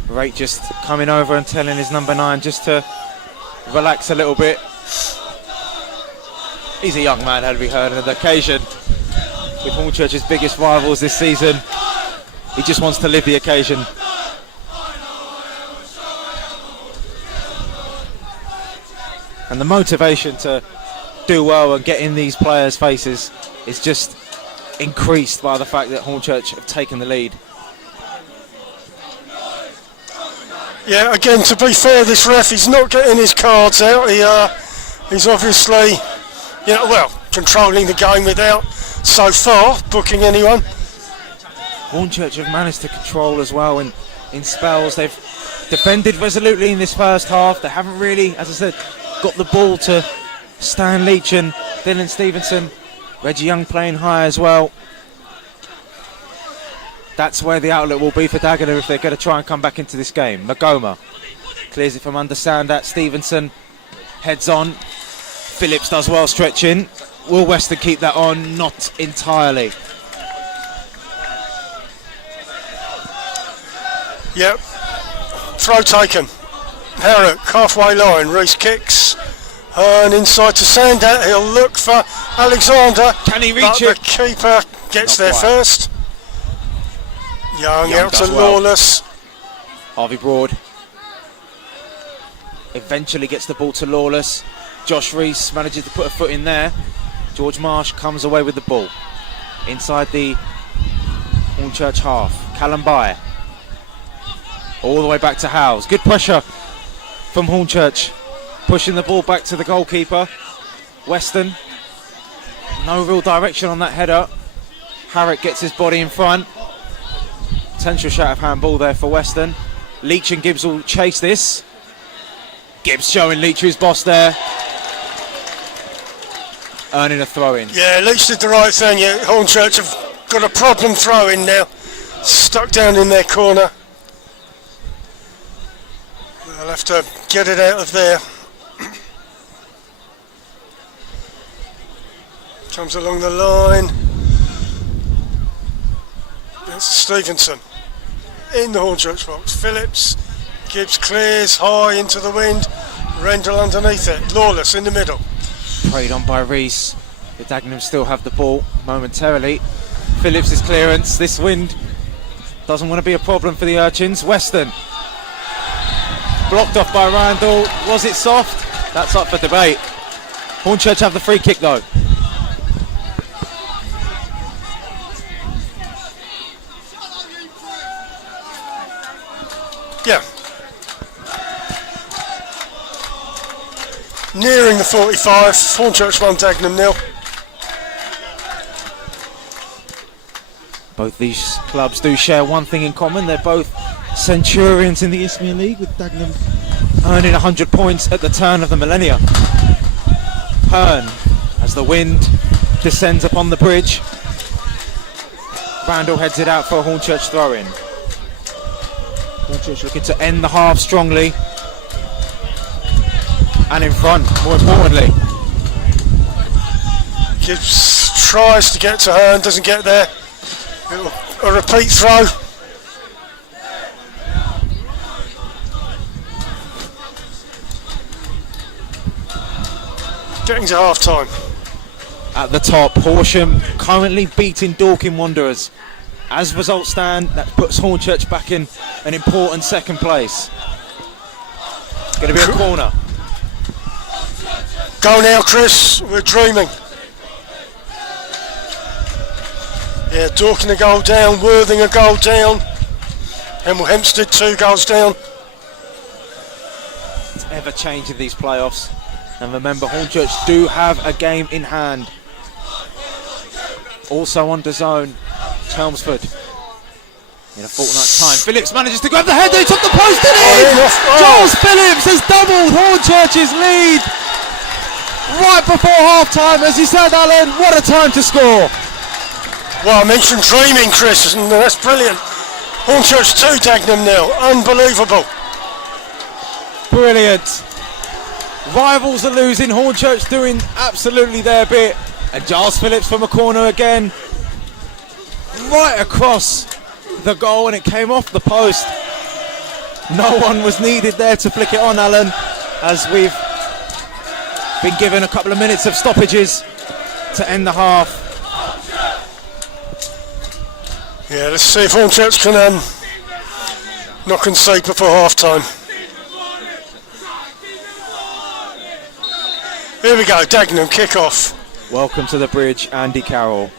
Rate just coming over and telling his number 9 just to relax a little bit. He's a young man, had we heard, on the occasion. With Hornchurch's biggest rivals this season, he just wants to live the occasion. And the motivation to do well and get in these players' faces is just increased by the fact that Hornchurch have taken the lead. Yeah, again, to be fair, this ref, he's not getting his cards out. He's obviously, controlling the game without, so far, booking anyone. Hornchurch have managed to control as well in spells. They've defended resolutely in this first half. They haven't really, as I said, got the ball to Stan Leach and Dylan Stevenson. Reggie Young playing high as well. That's where the outlet will be for Dagenham if they're going to try and come back into this game. Magoma clears it from under Sandat. Stevenson heads on. Phillips does well stretching. Will Weston keep that on? Not entirely. Yep. Throw taken. Herrick, halfway line. Reese kicks. And inside to Sandat. He'll look for Alexander. Can he reach but it? The keeper gets there first. Young out to Lawless. Harvey Broad eventually gets the ball to Lawless. Josh Reese manages to put a foot in there. George Marsh comes away with the ball. Inside the Hornchurch half. Callum Bye. All the way back to Howes. Good pressure from Hornchurch. Pushing the ball back to the goalkeeper. Weston. No real direction on that header. Harrick gets his body in front. Potential shout of handball there for Weston. Leach and Gibbs will chase this. Gibbs showing Leach who's boss there. Earning a throw-in. Yeah, Leach did the right thing. Yeah, Hornchurch have got a problem throwing now. Stuck down in their corner. They'll have to get it out of there. Comes along the line. That's Stevenson in the Hornchurch box. Phillips, Gibbs clears high into the wind. Rendell underneath it. Lawless in the middle. Preyed on by Reese. The Dagenham still have the ball momentarily. Phillips' clearance. This wind doesn't want to be a problem for the Urchins. Weston blocked off by Randall. Was it soft? That's up for debate. Hornchurch have the free kick though. Yeah. Nearing the 45, Hornchurch 1, Dagenham 0. Both these clubs do share one thing in common. They're both Centurions in the Isthmian League, with Dagenham earning 100 points at the turn of the millennia. Hearn, as the wind descends upon the bridge. Randall heads it out for a Hornchurch throw-in. Hornchurch looking to end the half strongly. And in front, more importantly. Gibbs tries to get to Hearn, doesn't get there. A repeat throw. Getting to half time. At the top, Horsham currently beating Dorking Wanderers. As results stand, that puts Hornchurch back in an important second place. Going to be a corner. Go now, Chris. We're dreaming. Yeah, Dorking a goal down, Worthing a goal down. Hemel Hempstead 2 goals down. It's ever changing these playoffs. And remember, Hornchurch do have a game in hand. Also on DAZN, Chelmsford. In a fortnight's time, Phillips manages to grab the header, it's off the post and in! Giles Phillips has doubled Hornchurch's lead right before half time. As you said, Alan, what a time to score! Well, I mentioned dreaming, Chris, and that's brilliant. Hornchurch 2, Dagenham 0. Unbelievable. Brilliant. Rivals are losing, Hornchurch doing absolutely their bit. And Giles Phillips from a corner again. Right across the goal, and it came off the post. No one was needed there to flick it on, Alan, as we've been given a couple of minutes of stoppages to end the half. Yeah, let's see if Hornchurch can knock and save before half time. Here we go, Dagenham kick off. Welcome to the bridge, Andy Carroll.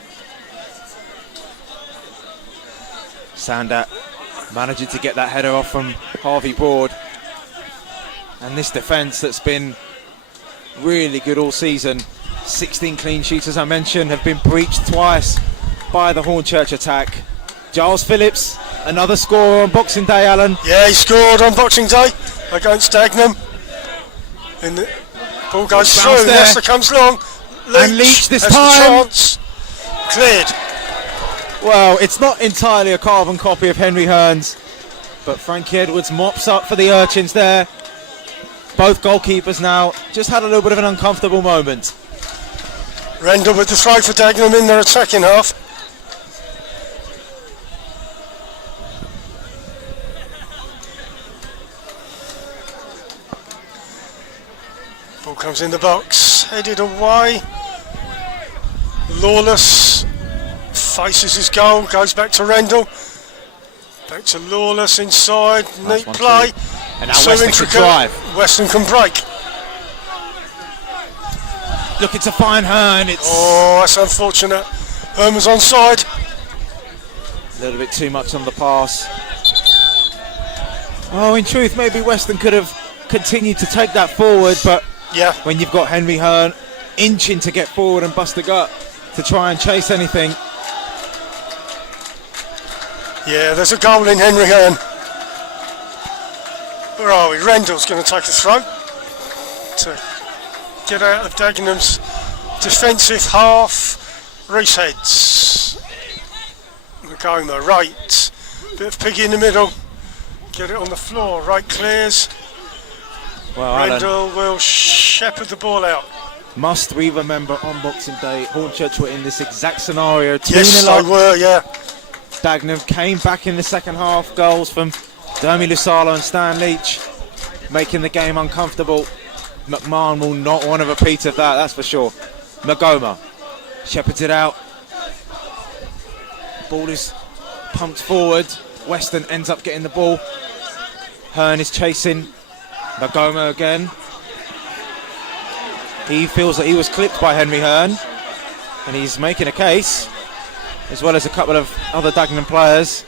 Sandat managing to get that header off from Harvey Broad. And this defence that's been really good all season. 16 clean sheets, as I mentioned, have been breached twice by the Hornchurch attack. Giles Phillips, another scorer on Boxing Day, Alan. Yeah, he scored on Boxing Day against Dagenham. And the ball goes through. Leicester comes long. And Leach this has time. the chance. Cleared. Well, it's not entirely a carbon copy of Henry Hearn's, but Frankie Edwards mops up for the Urchins there. Both goalkeepers now just had a little bit of an uncomfortable moment. Rendell with the throw for Dagenham in their attacking half. Ball comes in the box, headed away. Lawless faces his goal, goes back to Rendell. Back to Lawless inside, neat play. And now Weston can drive. Weston can break. Looking to find Hearn. Oh, that's unfortunate. Hearn was onside. A little bit too much on the pass. Oh, in truth, maybe Weston could have continued to take that forward, but yeah, when you've got Henry Hearn inching to get forward and bust the gut to try and chase anything. Yeah, there's a goal in Henry Hearn. Where are we? Rendell's going to take a throw to get out of Dagenham's defensive half. Reese heads. Magoma, right. Bit of piggy in the middle. Get it on the floor. Right clears. Well, Rendell will shepherd the ball out. Must we remember on Boxing Day, Hornchurch were in this exact scenario. Yes, they were, yeah. Dagenham came back in the second half. Goals from Dermy Lusalo and Stan Leach, making the game uncomfortable. McMahon will not want a repeat of that, that's for sure. Magoma shepherds it out. Ball is pumped forward. Weston ends up getting the ball. Hearn is chasing. Magoma again. He feels that he was clipped by Henry Hearn, and he's making a case, as well as a couple of other Dagenham players.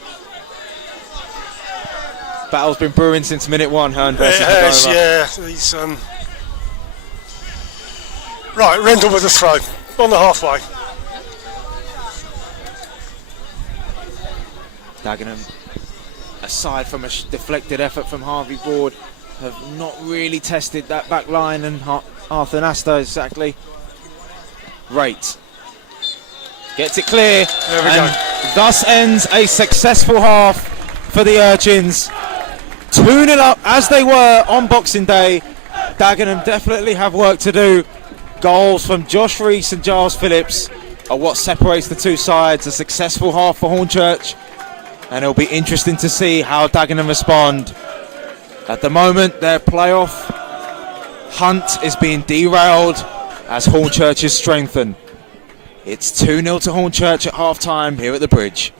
Battle's been brewing since minute one, Hearn versus Magoma. Yeah. He's, right, Rendell with a throw on the halfway. Dagenham, aside from a deflected effort from Harvey Ward, have not really tested that back line, and Arthur Nasta exactly. Right. Gets it clear. There we go. Thus ends a successful half for the Urchins. 2-0 up as they were on Boxing Day. Dagenham definitely have work to do. Goals from Josh Reese and Giles Phillips are what separates the two sides. A successful half for Hornchurch, and it'll be interesting to see how Dagenham respond. At the moment, their playoff hunt is being derailed as Hornchurch is strengthened. It's 2-0 to Hornchurch at half-time here at the Bridge.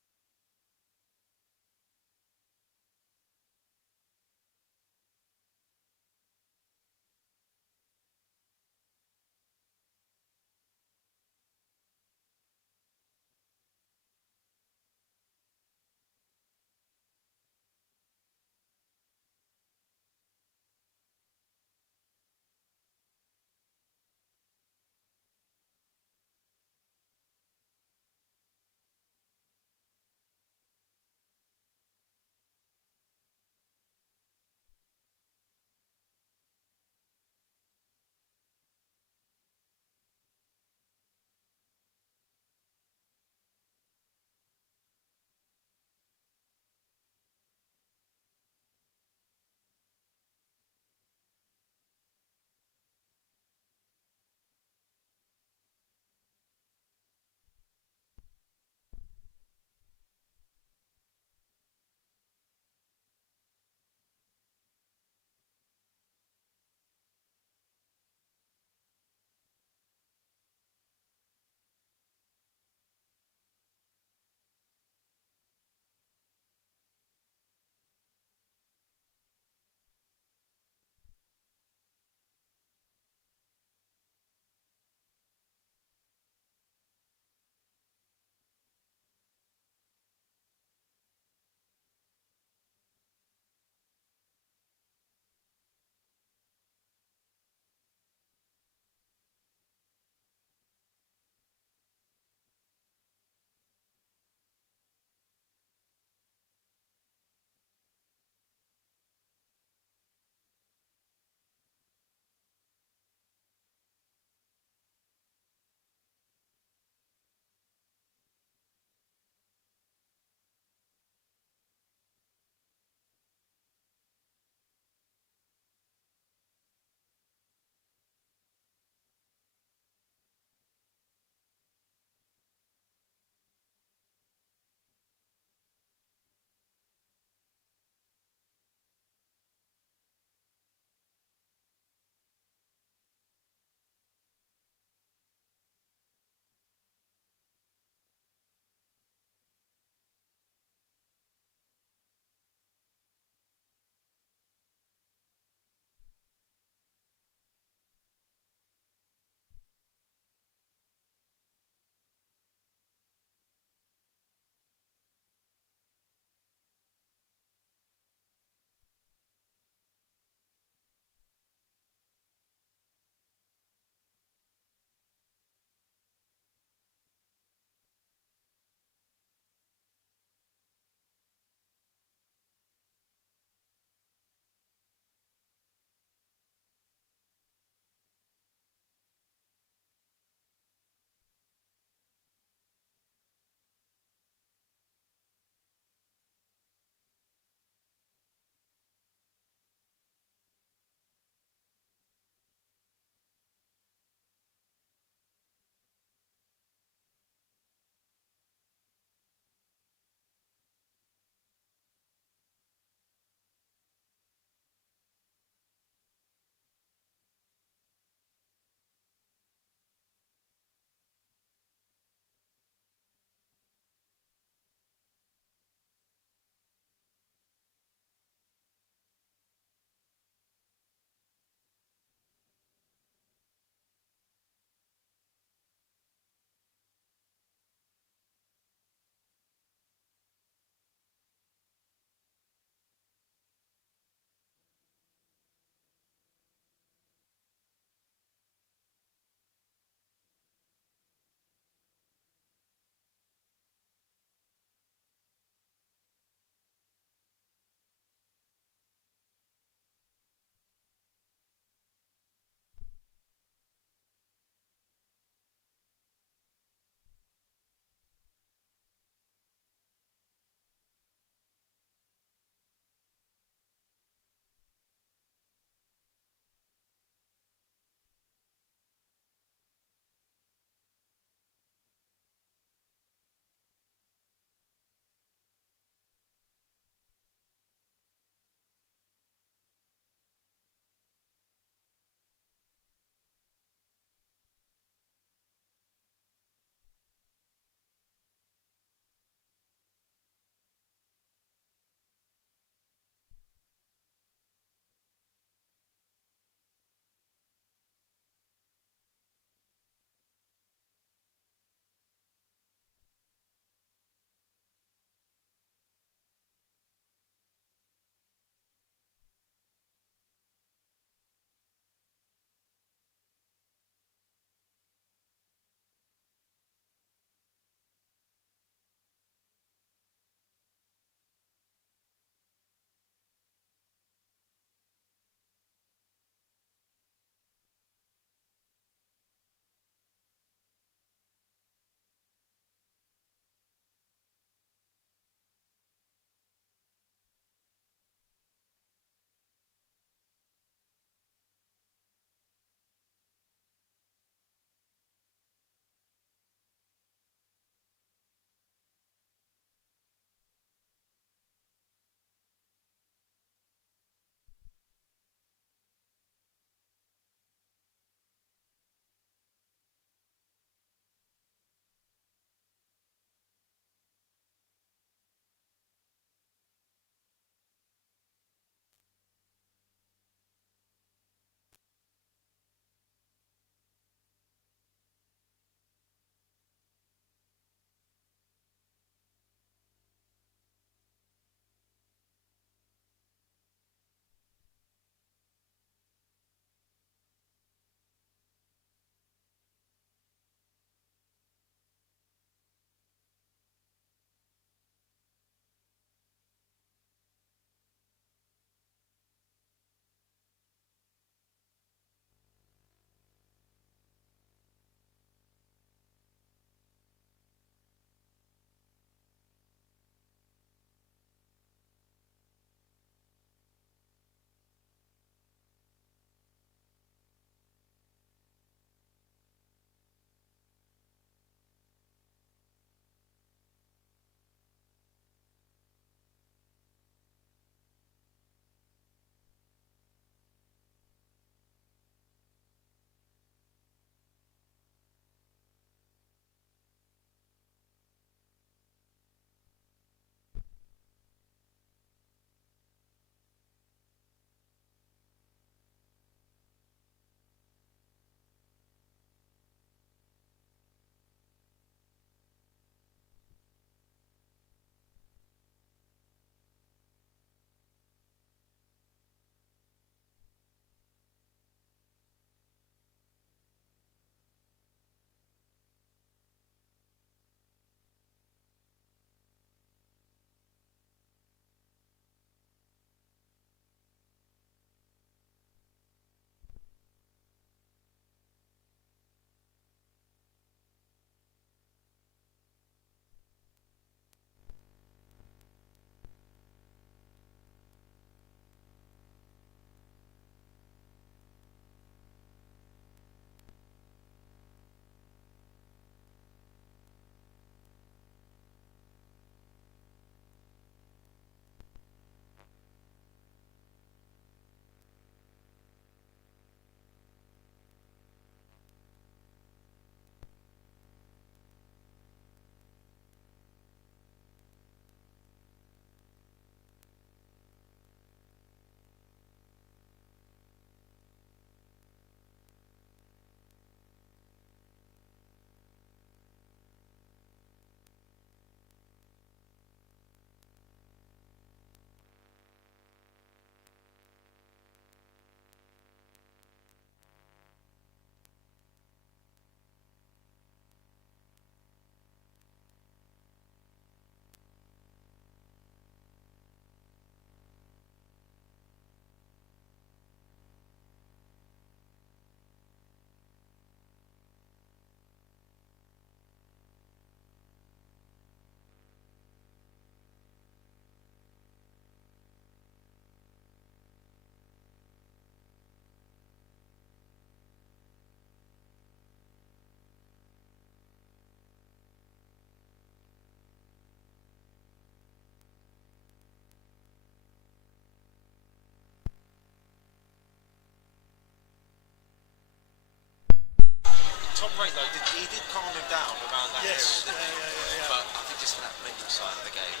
Tom Ray though, he did calm him down around that area, Yes. didn't he? Yeah. But I think just for that mental side of the game,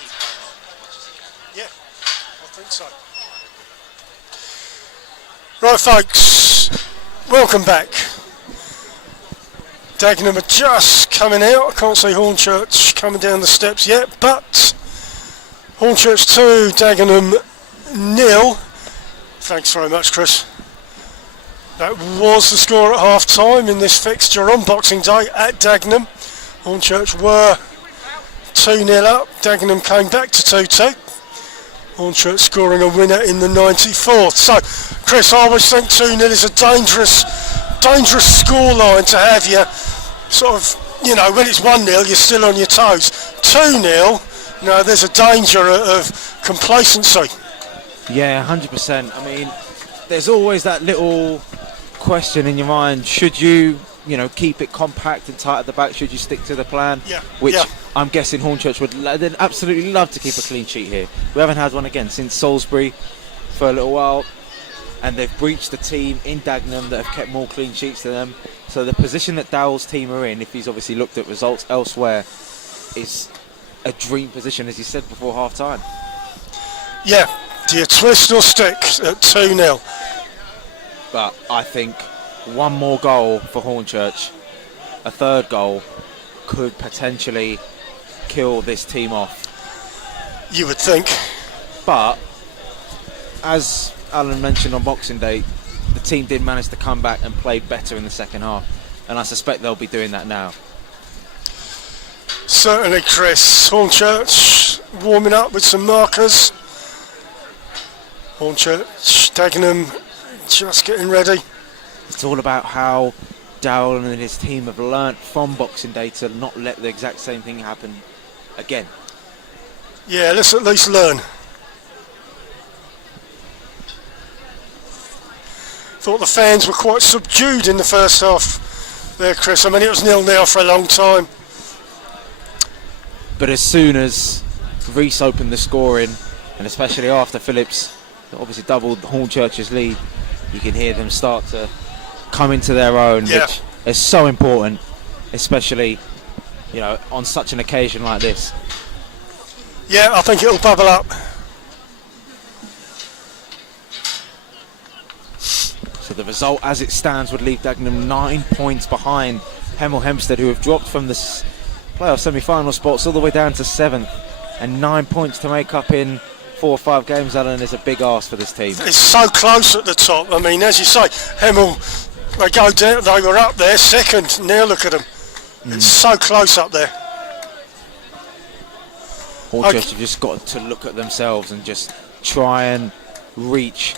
keep going on as much as he can. Yeah, I think so. Right, folks, welcome back. Dagenham are just coming out. I can't see Hornchurch coming down the steps yet, but Hornchurch 2, Dagenham 0. Thanks very much, Chris. That was the score at half time in this fixture on Boxing Day at Dagenham. Hornchurch were 2-0 up. Dagenham came back to 2-2. Hornchurch scoring a winner in the 94th. So, Chris, I always think 2-0 is a dangerous scoreline to have you sort of, you know, when it's 1-0 you're still on your toes. 2-0, no, there's a danger of complacency. Yeah, 100%. I mean, there's always that little question in your mind, should you keep it compact and tight at the back, should you stick to the plan? Yeah. Which yeah. I'm guessing Hornchurch they'd absolutely love to keep a clean sheet here. We haven't had one again since Salisbury for a little while, and they've breached the team in Dagenham that have kept more clean sheets than them. So the position that Dowell's team are in, if he's obviously looked at results elsewhere, is a dream position, as you said before half time. Yeah, do you twist or stick at 2-0? But I think one more goal for Hornchurch, a third goal, could potentially kill this team off. You would think. But as Alan mentioned on Boxing Day, the team did manage to come back and play better in the second half, and I suspect they'll be doing that now. Certainly, Chris. Hornchurch warming up with some markers. Hornchurch, Dagenham just getting ready. It's all about how Dowell and his team have learnt from Boxing Day to not let the exact same thing happen again. Yeah, let's at least learn. Thought the fans were quite subdued in the first half there, Chris. I mean, it was 0-0 for a long time. But as soon as Reese opened the scoring, and especially after Phillips obviously doubled Hornchurch's lead, you can hear them start to come into their own, yeah. Which is so important, especially on such an occasion like this. Yeah, I think it'll bubble up. So the result as it stands would leave Dagenham 9 points behind Hemel Hempstead, who have dropped from the playoff semi-final spots all the way down to 7th, and 9 points to make up in 4 or 5 games, Alan, is a big ask for this team. It's so close at the top. I mean, as you say, Hemel, they go down, they were up there second. Now look at them. It's so close up there. Hornchurch have just got to look at themselves and just try and reach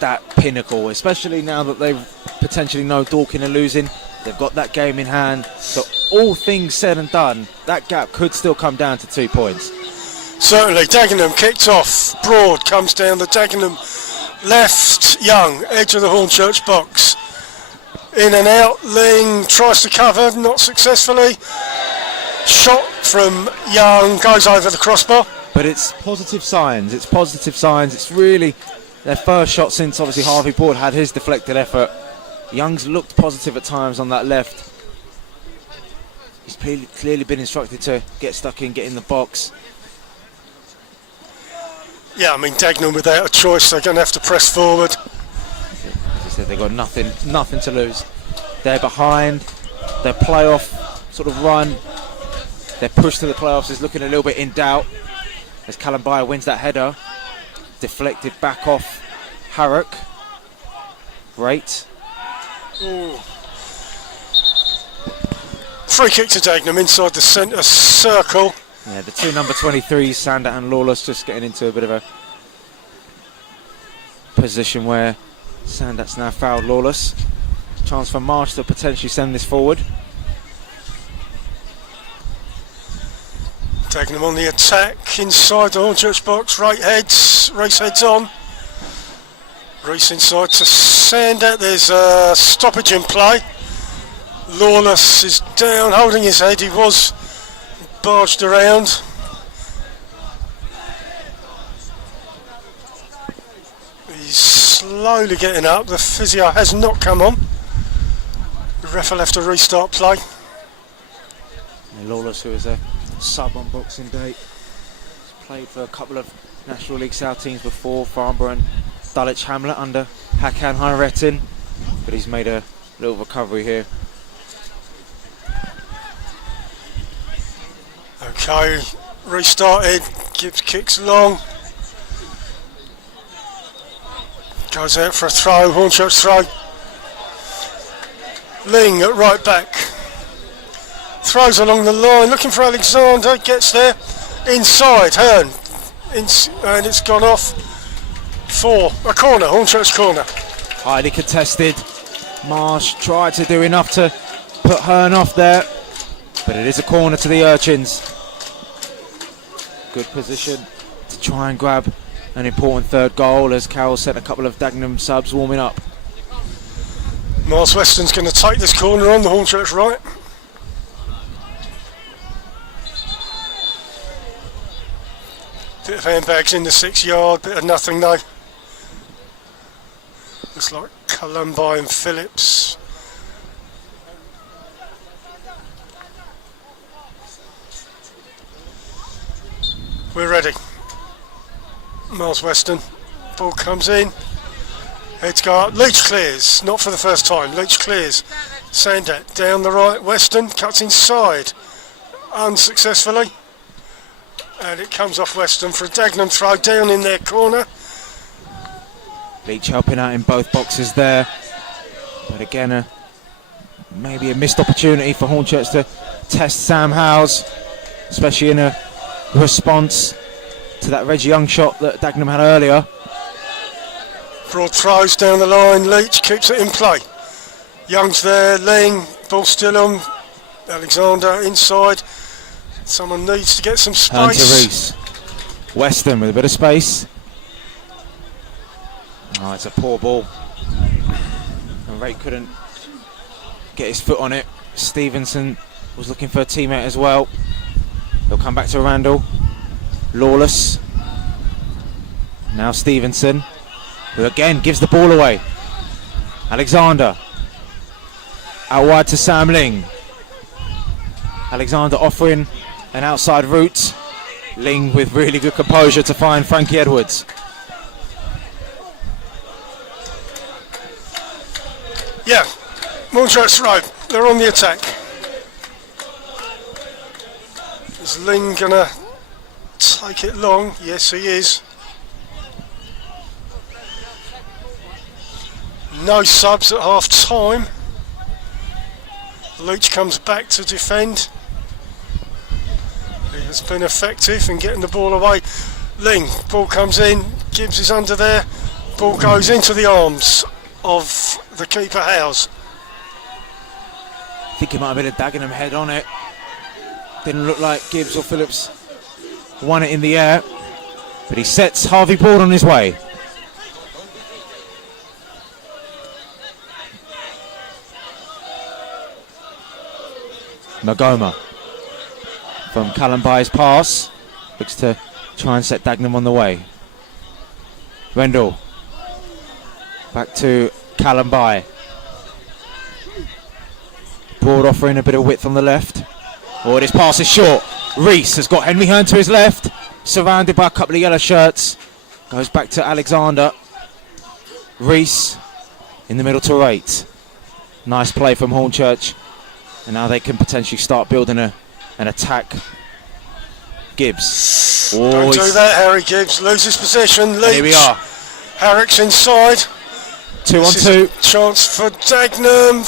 that pinnacle, especially now that they potentially know Dorking are losing. They've got that game in hand. So all things said and done, that gap could still come down to 2 points. Certainly, Dagenham kicked off. Broad comes down the Dagenham left. Young, edge of the Hornchurch box. In and out. Ling tries to cover, not successfully. Shot from Young, goes over the crossbar. But it's positive signs. It's positive signs. It's really their first shot since obviously Harvey Board had his deflected effort. Young's looked positive at times on that left. He's clearly been instructed to get stuck in, get in the box. Yeah, I mean, Dagenham without a choice, they're going to have to press forward. As I said, they've got nothing to lose. They're behind. Their playoff sort of run, their push to the playoffs is looking a little bit in doubt as Callum Byer wins that header. Deflected back off Harrock. Great. Ooh. Free kick to Dagenham inside the centre circle. Yeah, the two number 23s, Sander and Lawless, just getting into a bit of a position where Sander's now fouled Lawless. Chance for Marsh to potentially send this forward. Dagenham on the attack inside the Hornchurch box. Race heads on. Reese inside to Sander. There's a stoppage in play. Lawless is down, holding his head. He was barged around. He's slowly getting up. The physio has not come on. Ref will have to restart play. And Lawless, who is a sub on Boxing Day, he's played for a couple of National League South teams before, Farnborough and Dulwich Hamlet under Hakan Hayrettin, but he's made a little recovery here. Okay, restarted. Gibbs kicks long. Goes out for a throw, Hornchurch throw. Ling at right back. Throws along the line, looking for Alexander, gets there. Inside, Hearn. And it's gone off for a corner, Hornchurch corner. Highly contested. Marsh tried to do enough to put Hearn off there, but it is a corner to the Urchins. Good position to try and grab an important third goal as Carroll sent a couple of Dagenham subs warming up. Miles Weston's going to take this corner on the Hornchurch right. Bit of handbags in the 6 yard, bit of nothing though. Looks like Columbi and Phillips. We're ready. Miles Weston, ball comes in. Heads go up, Leach clears, not for the first time, Leach clears. Sandat down the right, Weston cuts inside, unsuccessfully. And it comes off Weston for a Dagenham throw down in their corner. Leach helping out in both boxes there. But again, maybe a missed opportunity for Hornchurch to test Sam Howes, especially in a response to that Reggie Young shot that Dagenham had earlier. Broad throws down the line, Leach keeps it in play. Young's there, Ling, ball still on. Alexander inside. Someone needs to get some And to space. Reese. Weston with a bit of space. Oh, it's a poor ball. And Ray couldn't get his foot on it. Stevenson was looking for a teammate as well. He'll come back to Randall. Lawless. Now Stevenson, who again gives the ball away. Alexander. Out wide to Sam Ling. Alexander offering an outside route. Ling with really good composure to find Frankie Edwards. Yeah, Hornchurch right, they're on the attack. Is Ling gonna take it long? Yes, he is. No subs at half time. Leach comes back to defend. He has been effective in getting the ball away. Ling, ball comes in, Gibbs is under there, ball goes into the arms of the keeper Howes. I think it might have been a Dagenham head on it. Didn't look like Gibbs or Phillips won it in the air, but he sets Harvey Board on his way. Magoma from Callumby's pass looks to try and set Dagenham on the way. Rendell back to Callumby. Broad offering a bit of width on the left. Oh, this pass is short. Reese has got Henry Hearn to his left, surrounded by a couple of yellow shirts. Goes back to Alexander. Reese in the middle to right. Nice play from Hornchurch. And now they can potentially start building an attack. Gibbs. Oh, Don't do that, Harry Gibbs. Loses possession. Leach. Here we are. Herrick's inside. 2 on This 2. is a chance for Dagenham.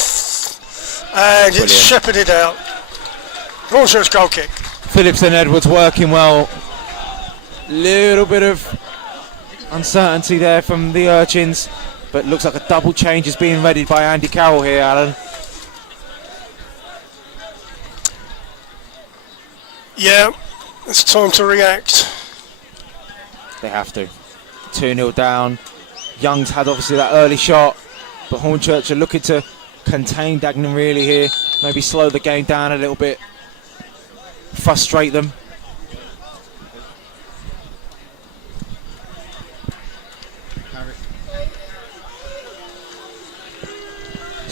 And Brilliant. it's shepherded out. Hornchurch goal kick. Phillips and Edwards working well. Little bit of uncertainty there from the Urchins, but looks like a double change is being readied by Andy Carroll here, Alan. Yeah, it's time to react. They have to. 2-0 down. Young's had obviously that early shot, but Hornchurch are looking to contain Dagenham really here. Maybe slow the game down a little bit. Frustrate them.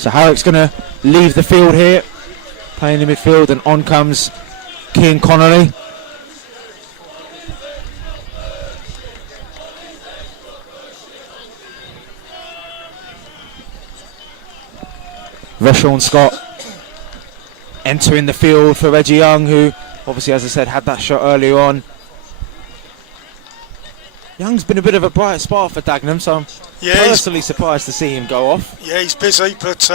So Harrick's going to leave the field here, playing in the midfield, and on comes Keane Connolly. Rashawn Scott entering the field for Reggie Young, who obviously, as I said, had that shot earlier on. Young's been a bit of a bright spot for Dagenham, so I'm personally surprised to see him go off. Yeah, he's busy, but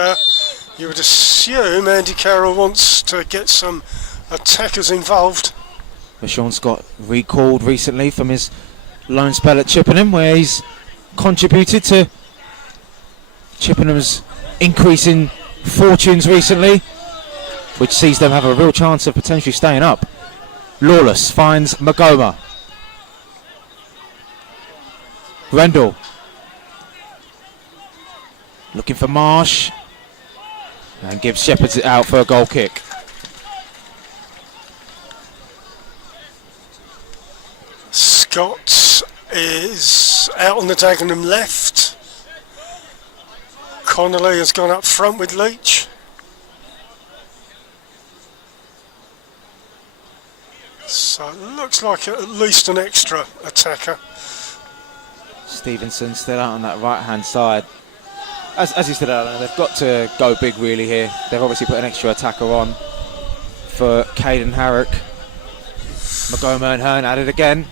you would assume Andy Carroll wants to get some attackers involved. Rashawn Scott recalled recently from his loan spell at Chippenham, where he's contributed to Chippenham's increase in fortunes recently, which sees them have a real chance of potentially staying up. Lawless finds Magoma. Rendell looking for Marsh, and gives Shepherds it out for a goal kick. Scott is out on the Dagenham left. Connolly has gone up front with Leach. So it looks like at least an extra attacker. Stevenson still out on that right hand side. As you said earlier, they've got to go big really here. They've obviously put an extra attacker on for Caden Harrick. Magoma and Hearn at it again.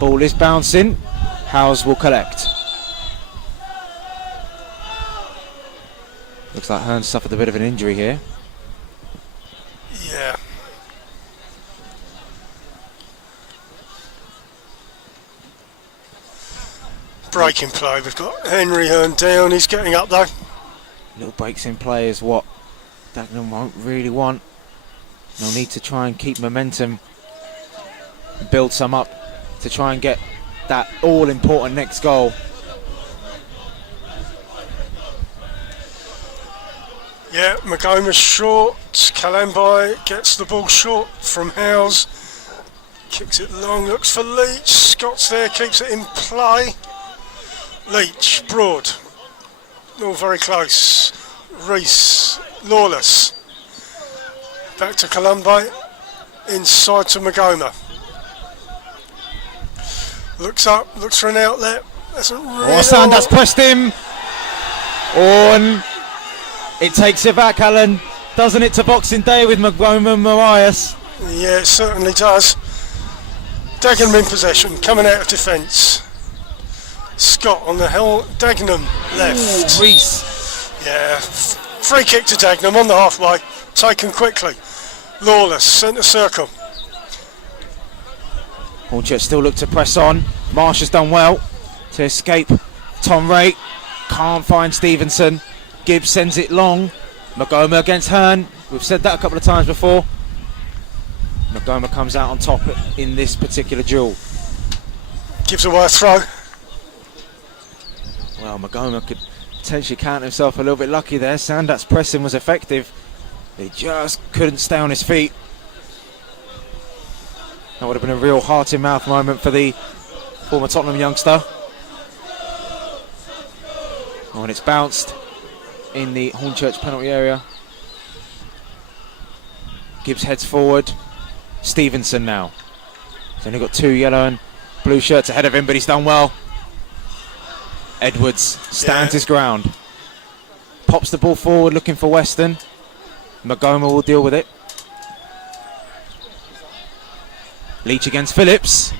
Ball is bouncing. Howes will collect. Looks like Hearn suffered a bit of an injury here. Yeah. Breaking play, we've got Henry Hearn down, he's getting up though. Little breaks in play is what Dagenham won't really want. They'll need to try and keep momentum, build some up to try and get that all important next goal. Yeah, Magoma's short, Kalambai gets the ball short from Howes, kicks it long, looks for Leach, Scott's there, keeps it in play. Leach, Broad, all very close. Reese, Lawless, back to Kalambai, inside to Magoma. Looks up, looks for an outlet. Doesn't really. Sanders pressed him. On. It takes it back, Alan. Doesn't it, to Boxing Day with Magoma and Marias? Yeah, it certainly does. Dagenham in possession, coming out of defence. Scott on the Dagenham left. Ooh, Reese. Yeah, free kick to Dagenham on the halfway, taken quickly. Lawless, centre circle. Hornchurch still look to press on. Marsh has done well to escape Tom Ray. Can't find Stevenson. Gibbs sends it long. Magoma against Hearn. We've said that a couple of times before. Magoma comes out on top in this particular duel. Gives away a throw. Well, Magoma could potentially count himself a little bit lucky there. Sandat's pressing was effective. He just couldn't stay on his feet. That would have been a real heart-in-mouth moment for the former Tottenham youngster. Oh, and it's bounced in the Hornchurch penalty area. Gibbs heads forward. Stevenson now. He's only got 2 yellow and blue shirts ahead of him, but he's done well. Edwards stands his ground. Pops the ball forward looking for Weston. Magoma will deal with it. Leach against Phillips.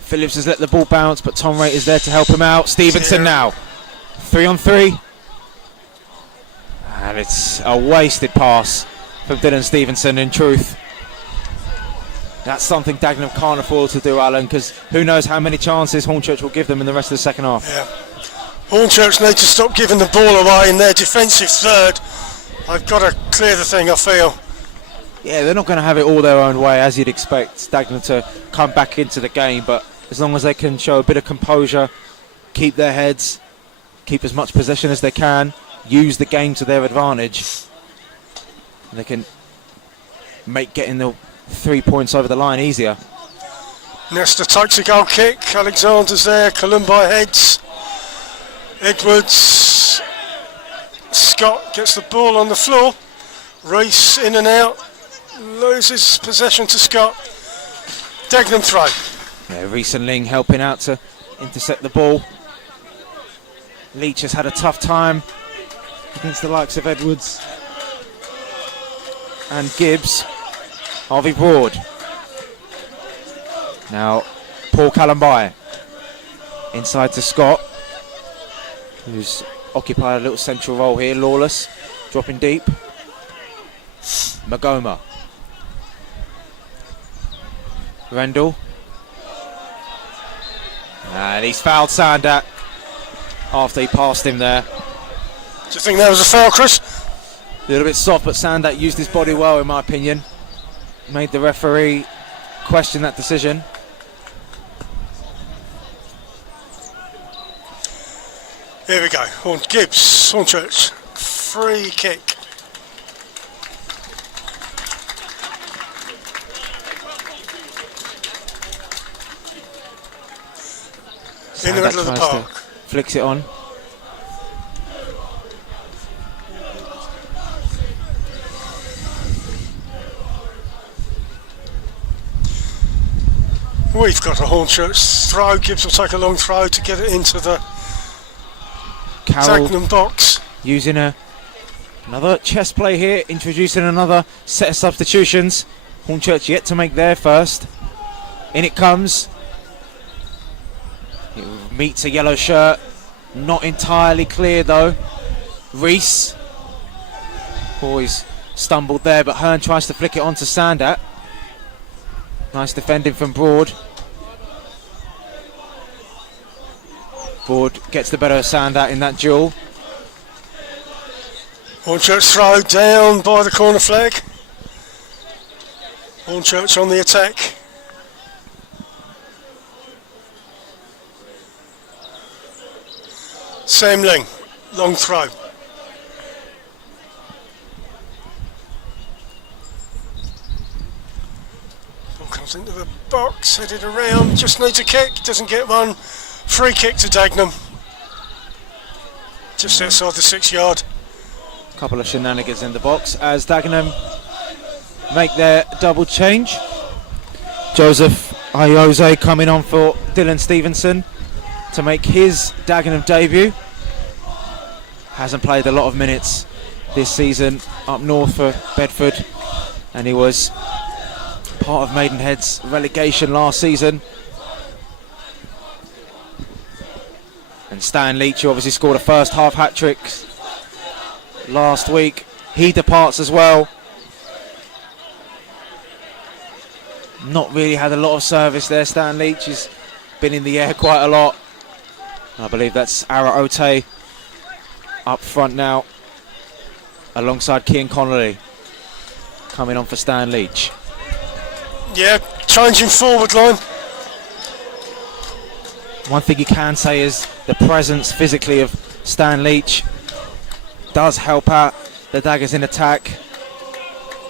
Phillips has let the ball bounce, but Tom Ray is there to help him out. Stevenson now. 3 on 3. And it's a wasted pass from Dylan Stevenson, in truth. That's something Dagenham can't afford to do, Alan, because who knows how many chances Hornchurch will give them in the rest of the second half. Yeah. Hornchurch need to stop giving the ball away in their defensive third. I've got to clear the thing, I feel. Yeah, they're not going to have it all their own way, as you'd expect Dagenham to come back into the game, but as long as they can show a bit of composure, keep their heads, keep as much possession as they can, use the game to their advantage, they can make getting the 3 points over the line easier. Nesta takes a goal kick, Alexander's there, Columbi heads, Edwards Scott gets the ball on the floor. Reese in and out. Loses possession to Scott. Dagenham throw. Yeah, Reese and Ling helping out to intercept the ball. Leach has had a tough time against the likes of Edwards and Gibbs. Harvey Broad. Now Paul Callambai inside to Scott, who's occupied a little central role here. Lawless dropping deep. Magoma. Rendell. And he's fouled Sandat after he passed him there. Do you think that was a foul, Chris? A little bit soft, but Sandat used his body well, in my opinion. Made the referee question that decision. Here we go. Gibbs, Hornchurch. Free kick. In the middle of the park. Flicks it on. We've got a Hornchurch throw. Gibbs will take a long throw to get it into the Carroll Dagenham box. using another chess play here, introducing another set of substitutions. Hornchurch yet to make their first. In it comes. It meets a yellow shirt. Not entirely clear though. Reese. Always stumbled there, but Hearn tries to flick it on to Sandat. Nice defending from Broad. Broad gets the better of Sandat in that duel. Hornchurch throw down by the corner flag. Hornchurch on the attack. Sam Ling, long throw. Ball comes into the box, headed around, just needs a kick, doesn't get one. Free kick to Dagenham. Just outside the 6 yard. Couple of shenanigans in the box as Dagenham make their double change. Joseph Ayoze coming on for Dylan Stevenson to make his Dagenham debut. Hasn't played a lot of minutes this season up north for Bedford, and he was part of Maidenhead's relegation last season. And Stan Leach, who obviously scored a first half hat-trick last week, he departs as well. Not really had a lot of service there. Stan Leach has been in the air quite a lot. I believe that's Ara Ote up front now, alongside Kian Connolly coming on for Stan Leach. Yeah, changing forward line. One thing you can say is the presence physically of Stan Leach does help out the Daggers in attack.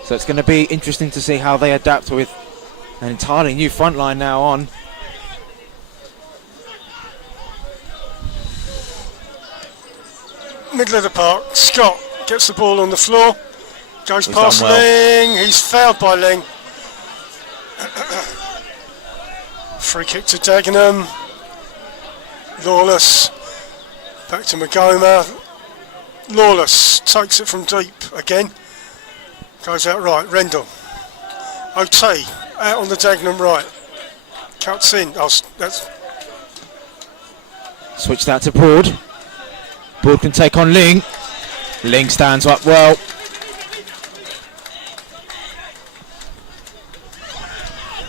So it's going to be interesting to see how they adapt with an entirely new front line now on. Middle of the park, Scott gets the ball on the floor, goes He's past done well. Ling, he's fouled by Ling. Free kick to Dagenham. Lawless, back to Magoma. Lawless takes it from deep again, goes out right, Rendell. OT, out on the Dagenham right, cuts in, that's... Switched out to Broad. Broad can take on Ling. Ling stands up well.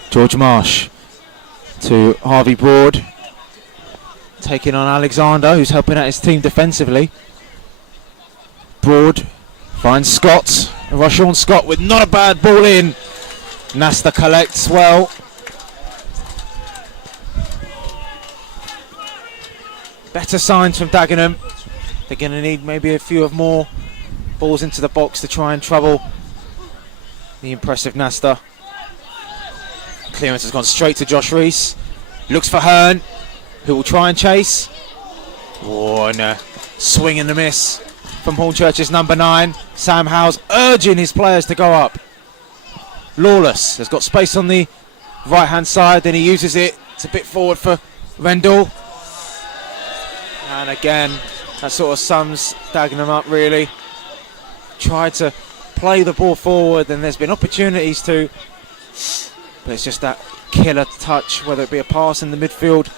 George Marsh to Harvey Broad. Taking on Alexander, who's helping out his team defensively. Broad finds Scott. A rush on Scott with not a bad ball in. Nasta collects well. Better signs from Dagenham. They're going to need maybe a few of more balls into the box to try and trouble the impressive Nasta. Clearance has gone straight to Josh Reese. Looks for Hearn, who will try and chase. Oh, and a swing and a miss from Hornchurch's number 9. Sam Howes urging his players to go up. Lawless has got space on the right-hand side, then he uses it. It's a bit forward for Rendell. And again, that sort of sums Dagenham up, really. Tried to play the ball forward, and there's been opportunities to, but it's just that killer touch, whether it be a pass in the midfield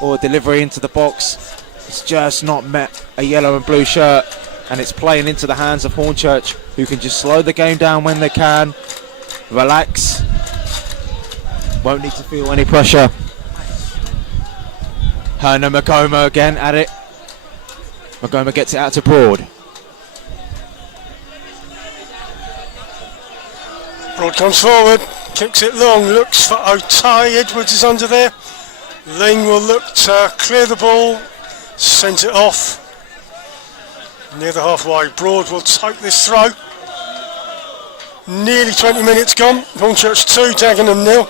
or delivery into the box. It's just not met a yellow and blue shirt, and it's playing into the hands of Hornchurch, who can just slow the game down when they can, relax, won't need to feel any pressure. Hernan Magoma again at it. Magoma gets it out to Broad. Broad comes forward, kicks it long, looks for Otai. Edwards is under there. Ling will look to clear the ball, sends it off. Near the halfway, Broad will take this throw. Nearly 20 minutes gone. Hornchurch 2, Dagenham 0.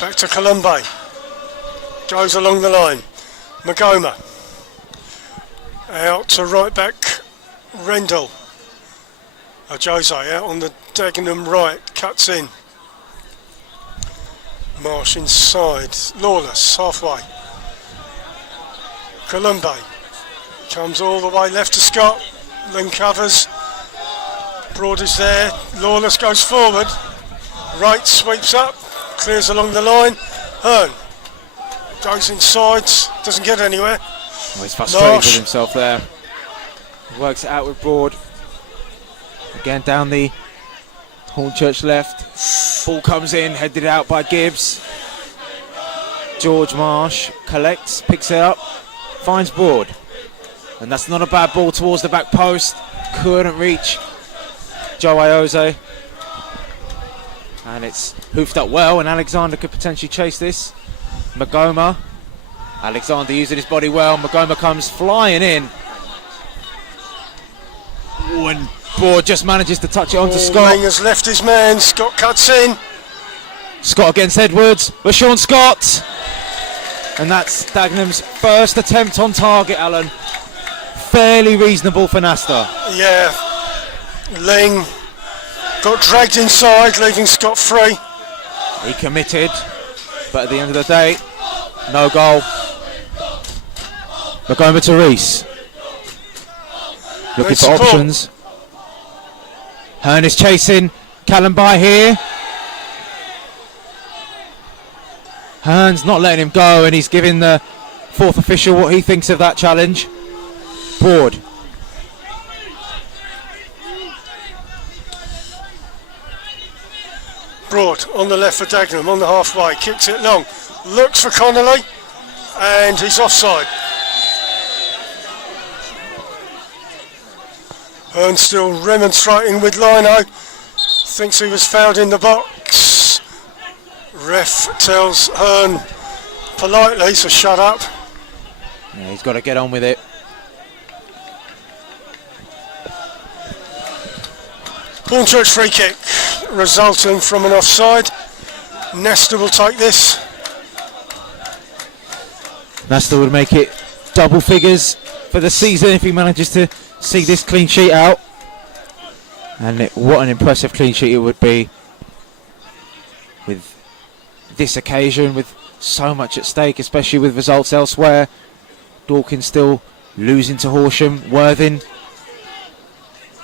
Back to Columbe. Goes along the line. Magoma. Out to right back, Rendell. Jose out on the Dagenham right, cuts in. Marsh inside. Lawless, halfway. Columbe comes all the way left to Scott. Ling covers. Broad is there. Lawless goes forward. Right sweeps up. Clears along the line. Hearn goes inside. Doesn't get anywhere. Oh, he's frustrated with himself there. Works it out with Broad. Again down the Hornchurch left. Ball comes in, headed out by Gibbs. George Marsh collects, picks it up, finds Broad. And that's not a bad ball towards the back post. Couldn't reach Joe Iose. And it's hoofed up well, and Alexander could potentially chase this. Magoma. Alexander using his body well. Magoma comes flying in. Ooh, and Broad just manages to touch it onto Scott. Ling has left his man. Scott cuts in. Scott against Edwards. Sean Scott. And that's Dagenham's first attempt on target, Alan. Fairly reasonable for Nasta. Yeah. Ling got dragged inside, leaving Scott free. He committed, but at the end of the day, no goal. Magoma to Reese. Looking for options. Hearn is chasing. Callenby here. Hearn's not letting him go, and he's giving the fourth official what he thinks of that challenge. Broad. Broad on the left for Dagenham, on the halfway, kicks it long, looks for Connolly, and he's offside. Hearn still remonstrating with Lino, thinks he was fouled in the box. Ref tells Hearn politely to shut up. Yeah, he's got to get on with it. Hornchurch free kick resulting from an offside. Nesta will take this. Nesta would make it double figures for the season if he manages to see this clean sheet out. And what an impressive clean sheet it would be with this occasion, with so much at stake, especially with results elsewhere. Dawkins still losing to Horsham. Worthing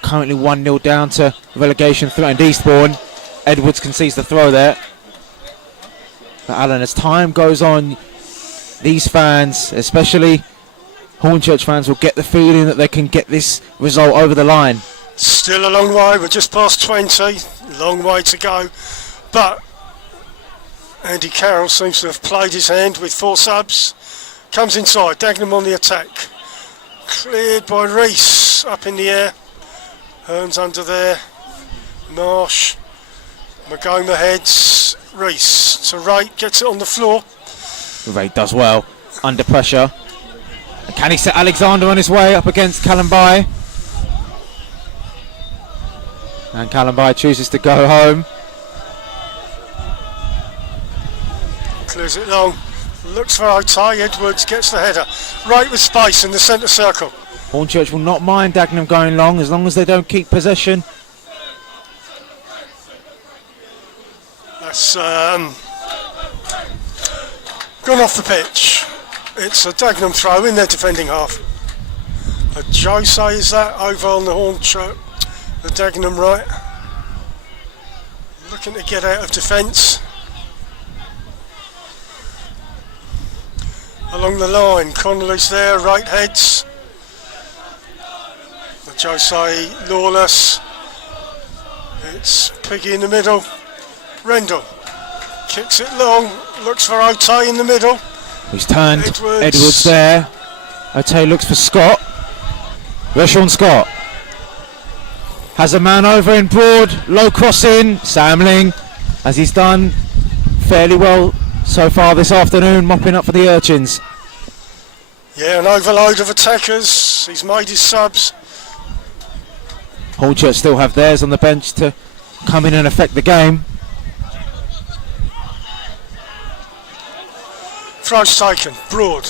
currently 1-0 down to relegation threatened Eastbourne. Edwards concedes the throw there. But Alan, as time goes on, these fans, especially Hornchurch fans, will get the feeling that they can get this result over the line. Still a long way, we're just past 20, long way to go. But Andy Carroll seems to have played his hand with 4 subs. Comes inside, Dagenham on the attack. Cleared by Reese, up in the air. Hearn's under there. Marsh. Magoma heads. Reese to Ray, gets it on the floor. Ray does well, under pressure. And can he set Alexander on his way up against Callenby? And Callenby chooses to go home. Clears it long. Looks for Otay. Edwards gets the header. Right with space in the centre circle. Hornchurch will not mind Dagenham going long as they don't keep possession. That's gone off the pitch. It's a Dagenham throw in their defending half. A Jose is that over on the Hornchurch, the Dagenham right. Looking to get out of defence. Along the line, Connolly's there, right heads. The Jose Lawless. It's Piggy in the middle. Rendell kicks it long, looks for Otay in the middle. He's turned Edwards there. Otay looks for Scott. Where's Sean Scott? Has a man over in broad, low crossing. Sam Ling, as he's done fairly well so far this afternoon, mopping up for the Urchins. Yeah, an overload of attackers. He's made his subs. Hornchurch still have theirs on the bench to come in and affect the game. Throw's taken, broad.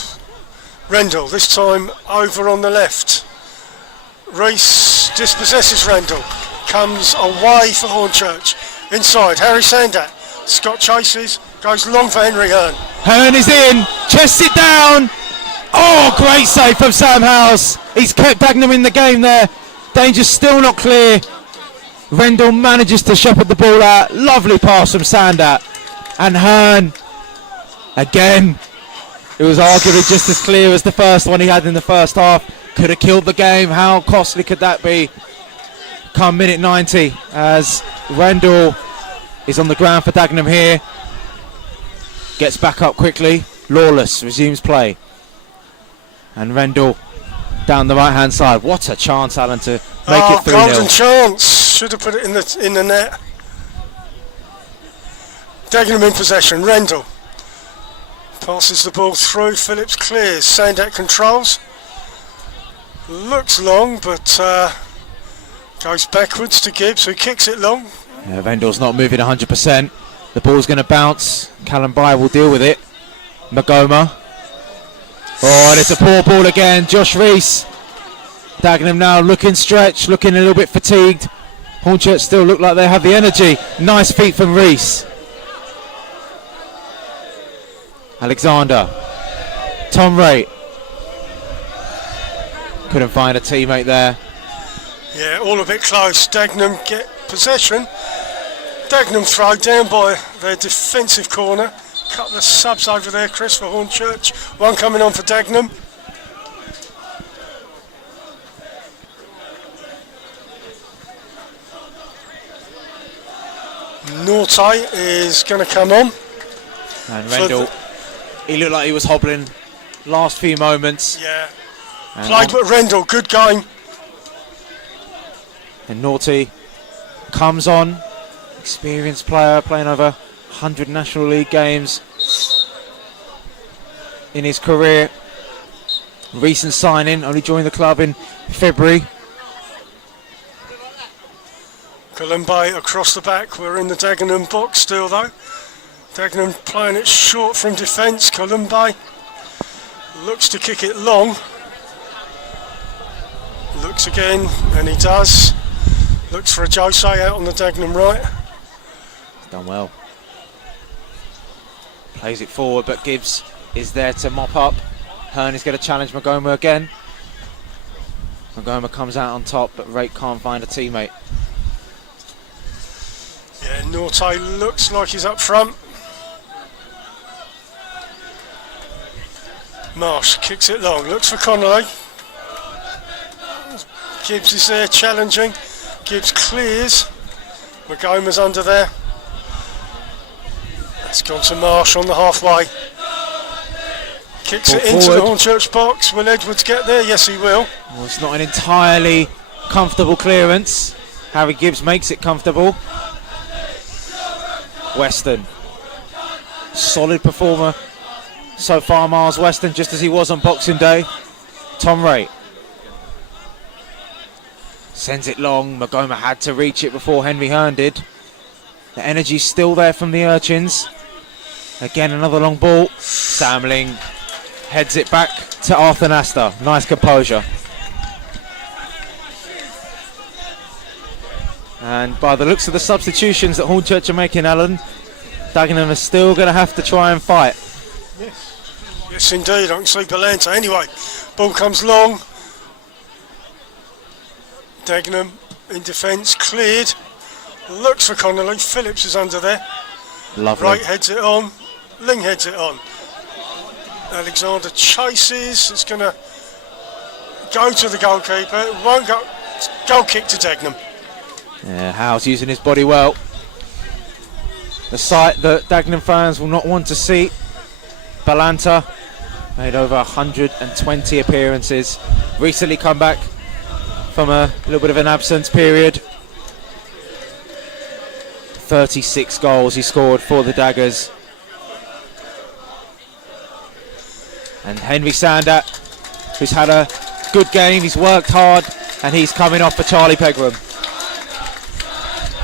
Rendell, this time over on the left. Reese dispossesses Rendell. Comes away for Hornchurch. Inside, Harry Sandat. Scott chases, goes long for Henry Hearn. Hearn is in, chests it down. Oh, great save from Sam House. He's kept Dagenham in the game there. Danger still not clear. Rendell manages to shepherd the ball out. Lovely pass from Sandat. And Hearn, again, it was arguably just as clear as the first one he had in the first half. Could have killed the game. How costly could that be? Come minute 90 as Rendell is on the ground for Dagenham here. Gets back up quickly. Lawless resumes play. And Rendell down the right hand side. What a chance, Alan, to make it 3-0. Golden chance. Should have put it in the net. Dagenham in possession. Rendell passes the ball through. Phillips clears. Sandat controls. Looks long, but goes backwards to Gibbs, who kicks it long. Yeah, Rendell's not moving 100%. The ball's going to bounce. Callum Bye will deal with it. Magoma. Oh, and it's a poor ball again. Josh Reese. Dagenham now looking stretched, looking a little bit fatigued. Hornchurch still look like they have the energy. Nice feet from Reese. Alexander. Tom Wright. Couldn't find a teammate there. Yeah, all a bit close. Dagenham get possession. Dagenham throw down by their defensive corner. Couple of subs over there, Chris, for Hornchurch. One coming on for Dagenham. Norte is going to come on. And Rendell, he looked like he was hobbling last few moments. Yeah. Played with Rendell, good game. And Naughty comes on, experienced player, playing over 100 National League games in his career. Recent signing, only joined the club in February. Columba across the back, we're in the Dagenham box still though. Dagenham playing it short from defence. Columba looks to kick it long. Looks again, and he does. Looks for a Jose out on the Dagenham right. He's done well. Plays it forward, but Gibbs is there to mop up. Hearn is going to challenge Magoma again. Magoma comes out on top, but Rake can't find a teammate. Yeah, Norte looks like he's up front. Marsh kicks it long, looks for Connolly. Gibbs is there challenging. Gibbs clears. Magoma's under there. It's gone to Marsh on the halfway. Kicks Ball it into forward. the Hornchurch box. Will Edwards get there? Yes, he will. Well, it's not an entirely comfortable clearance. Harry Gibbs makes it comfortable. Weston. Solid performer so far, Miles Weston, just as he was on Boxing Day. Tom Wright. Sends it long. Magoma had to reach it before Henry Hearn did. The energy's still there from the Urchins. Again, another long ball. Samling heads it back to Arthur Nasta. Nice composure. And by the looks of the substitutions that Hornchurch are making, Alan, Dagenham are still going to have to try and fight. Yes, indeed. I can see Balanta. Anyway, ball comes long. Dagenham in defence, cleared. Looks for Connolly. Phillips is under there. Lovely. Wright heads it on. Ling heads it on. Alexander chases. It's going to go to the goalkeeper. It won't go. Goal kick to Dagenham. Yeah, Howe's using his body well. The sight that Dagenham fans will not want to see. Balanta made over 120 appearances. Recently come back from a little bit of an absence period. 36 goals he scored for the Daggers. And Henry Sander, who's had a good game, he's worked hard, and he's coming off for Charlie Pegram.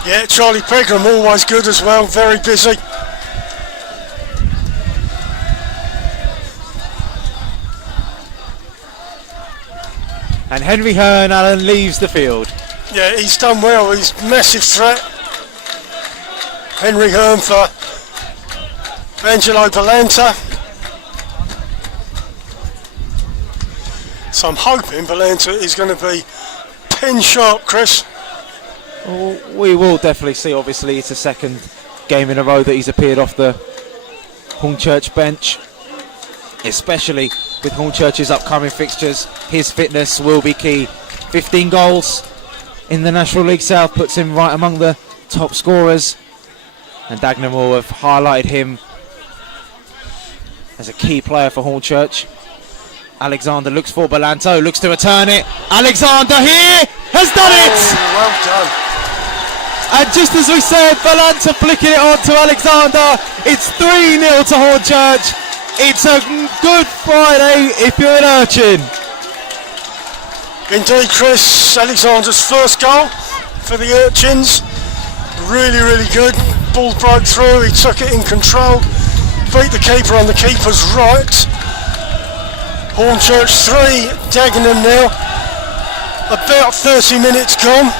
Yeah, Charlie Pegram always good as well, very busy. And Henry Hearn, Alan, leaves the field. Yeah, he's done well, he's a massive threat. Henry Hearn for Angelo Balanta. So I'm hoping Balanta is going to be pin sharp, Chris. Well, we will definitely see. Obviously, it's the second game in a row that he's appeared off the Hornchurch bench, especially with Hornchurch's upcoming fixtures. His fitness will be key. 15 goals in the National League South puts him right among the top scorers, and Dagenham will have highlighted him as a key player for Hornchurch. Alexander looks for Balanto, looks to return it. Alexander here has done it! Well done. And just as we said, Balanta flicking it on to Alexander. It's 3-0 to Hornchurch. It's a good Friday if you're an Urchin. Indeed, Chris, Alexander's first goal for the Urchins. Really, really good. Ball broke through, he took it in control. Beat the keeper on the keeper's right. Hornchurch 3, Dagenham now. About 30 minutes gone.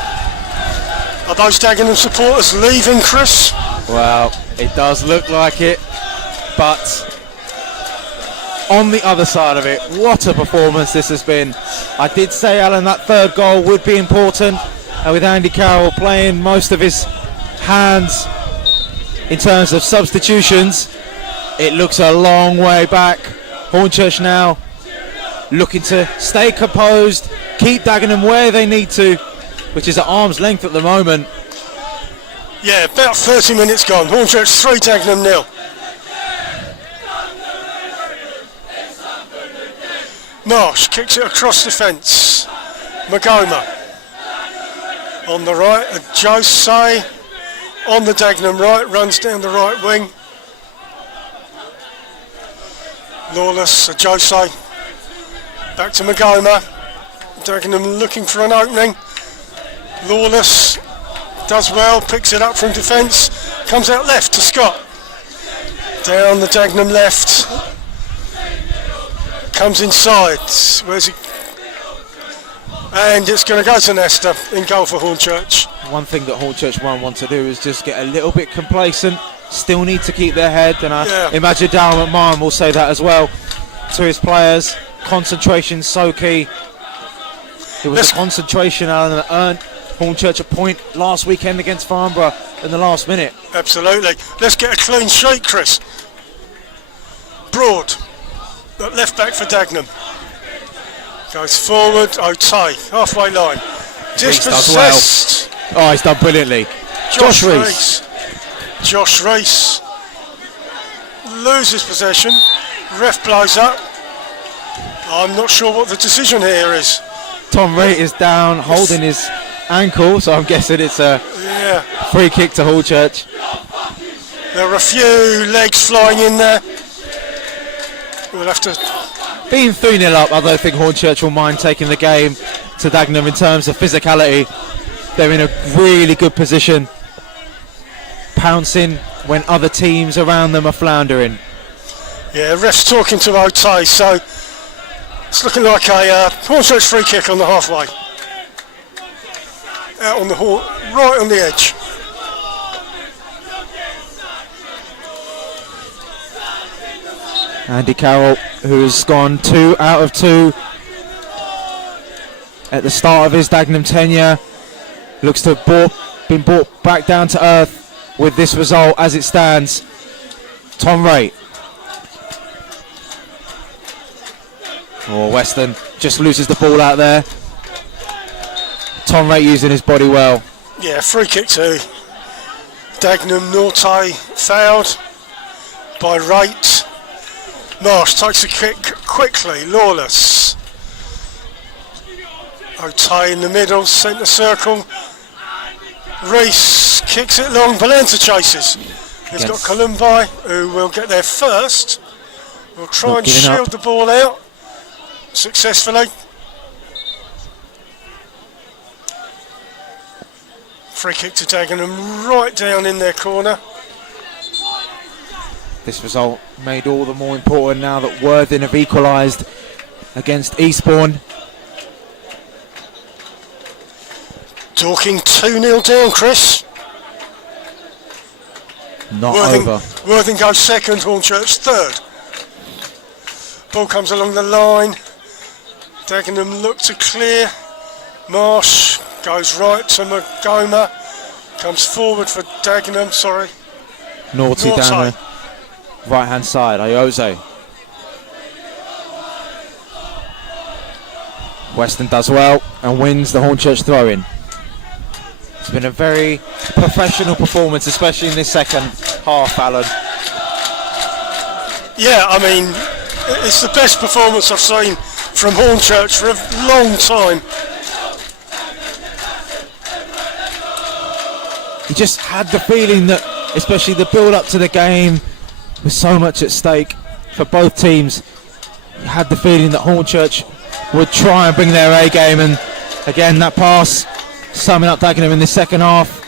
Are those Dagenham supporters leaving, Chris? Well, it does look like it, but on the other side of it, what a performance this has been. I did say, Alan, that third goal would be important, and with Andy Carroll playing most of his hands in terms of substitutions, it looks a long way back. Hornchurch now looking to stay composed, keep Dagenham where they need to, which is at arm's length at the moment. Yeah, about 30 minutes gone. Hornchurch 3, Dagenham 0. Marsh kicks it across the fence. Magoma on the right. Jose on the Dagenham right, runs down the right wing. Lawless, Jose back to Magoma. Dagenham looking for an opening. Lawless does well, picks it up from defence, comes out left to Scott. Down the Dagenham left. Comes inside. Where's he? And it's going to go to Nesta in goal for Hornchurch. One thing that Hornchurch won't want to do is just get a little bit complacent. Still need to keep their head, and I imagine Darren McMahon will say that as well to his players. Concentration so key. It was a concentration, Alan, that earned Hornchurch a point last weekend against Farnborough in the last minute. Absolutely. Let's get a clean sheet, Chris. Broad, left back for Dagenham. Goes forward, Otay, halfway line. Dispossessed. Oh, he's done brilliantly. Josh Rees. Josh Rees loses possession. Ref blows up. I'm not sure what the decision here is. Tom Reed is down, holding his ankle, so I'm guessing it's a free kick to Hornchurch. There are a few legs flying in there. We'll have to... Being 3-0 up, I don't think Hornchurch will mind taking the game to Dagenham in terms of physicality. They're in a really good position, pouncing when other teams around them are floundering. Yeah, ref's talking to Otay, so it's looking like a Hornchurch free kick on the halfway. Out on the right on the edge. Andy Carroll, who's gone 2 out of 2 at the start of his Dagenham tenure, looks to have been brought back down to earth with this result as it stands. Tom Wright. Oh, Weston just loses the ball out there. Tom Wright using his body well. Yeah, free kick to Dagenham. Norte fouled by Wright. Marsh takes a kick quickly. Lawless. Otay in the middle, centre circle. Reese kicks it long. Valenta chases. He's got Columbi, who will get there first. Will try and shield the ball out successfully. Free kick to Dagenham, right down in their corner. This result made all the more important now that Worthing have equalised against Eastbourne. Talking 2-0 down, Chris. Not over. Worthing goes second, Hornchurch third. Ball comes along the line. Dagenham look to clear. Marsh goes right to Magoma. Comes forward for Dagenham, sorry. Naughty down the right hand side, Ayoze. Weston does well and wins the Hornchurch throw-in. It's been a very professional performance, especially in this second half, Alan. Yeah, I mean, it's the best performance I've seen from Hornchurch for a long time. You just had the feeling that, especially the build-up to the game, with so much at stake for both teams, you had the feeling that Hornchurch would try and bring their A game, and again that pass summing up Dagenham in the second half.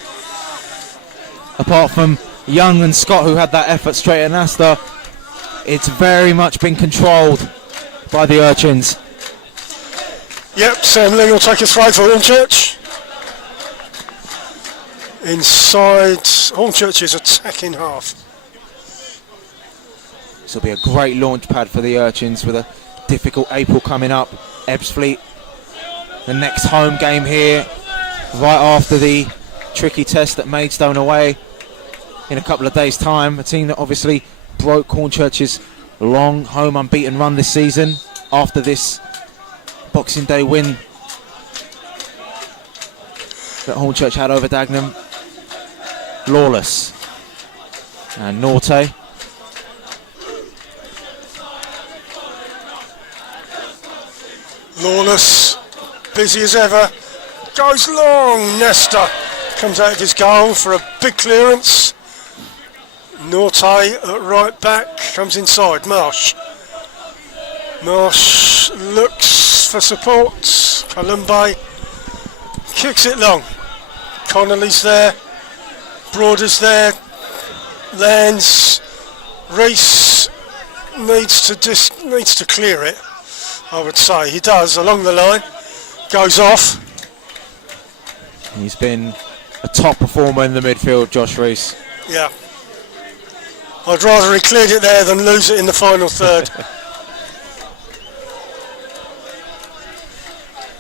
Apart from Young and Scott, who had that effort straight at Nasta, it's very much been controlled by the Urchins. Yep, Sam Lee will take a throw for Hornchurch. Inside Hornchurch's attacking half. This will be a great launch pad for the Urchins with a difficult April coming up. Ebbsfleet, the next home game here, right after the tricky test at Maidstone away in a couple of days' time. A team that obviously broke Hornchurch's long home unbeaten run this season after this Boxing Day win that Hornchurch had over Dagenham. Lawless and Norte. Lawless, busy as ever, goes long. Nesta comes out of his goal for a big clearance. Norte at right back comes inside. Marsh looks for support. Columbi kicks it long. Connolly's there. Broader's there. Lands. Reese needs to clear it, I would say. He does along the line. Goes off. He's been a top performer in the midfield, Josh Reese. Yeah. I'd rather he cleared it there than lose it in the final third.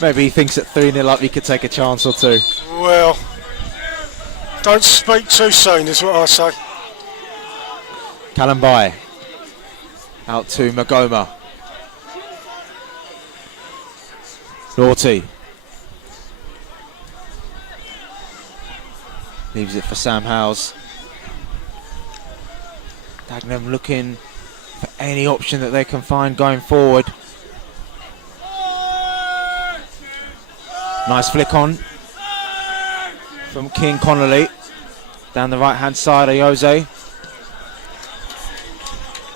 Maybe he thinks at 3-0 up he could take a chance or two. Well, don't speak too soon is what I say. Kalambai out to Magoma. Naughty leaves it for Sam Howes. Dagenham looking for any option that they can find going forward. Nice flick on from King Connolly down the right hand side of Jose,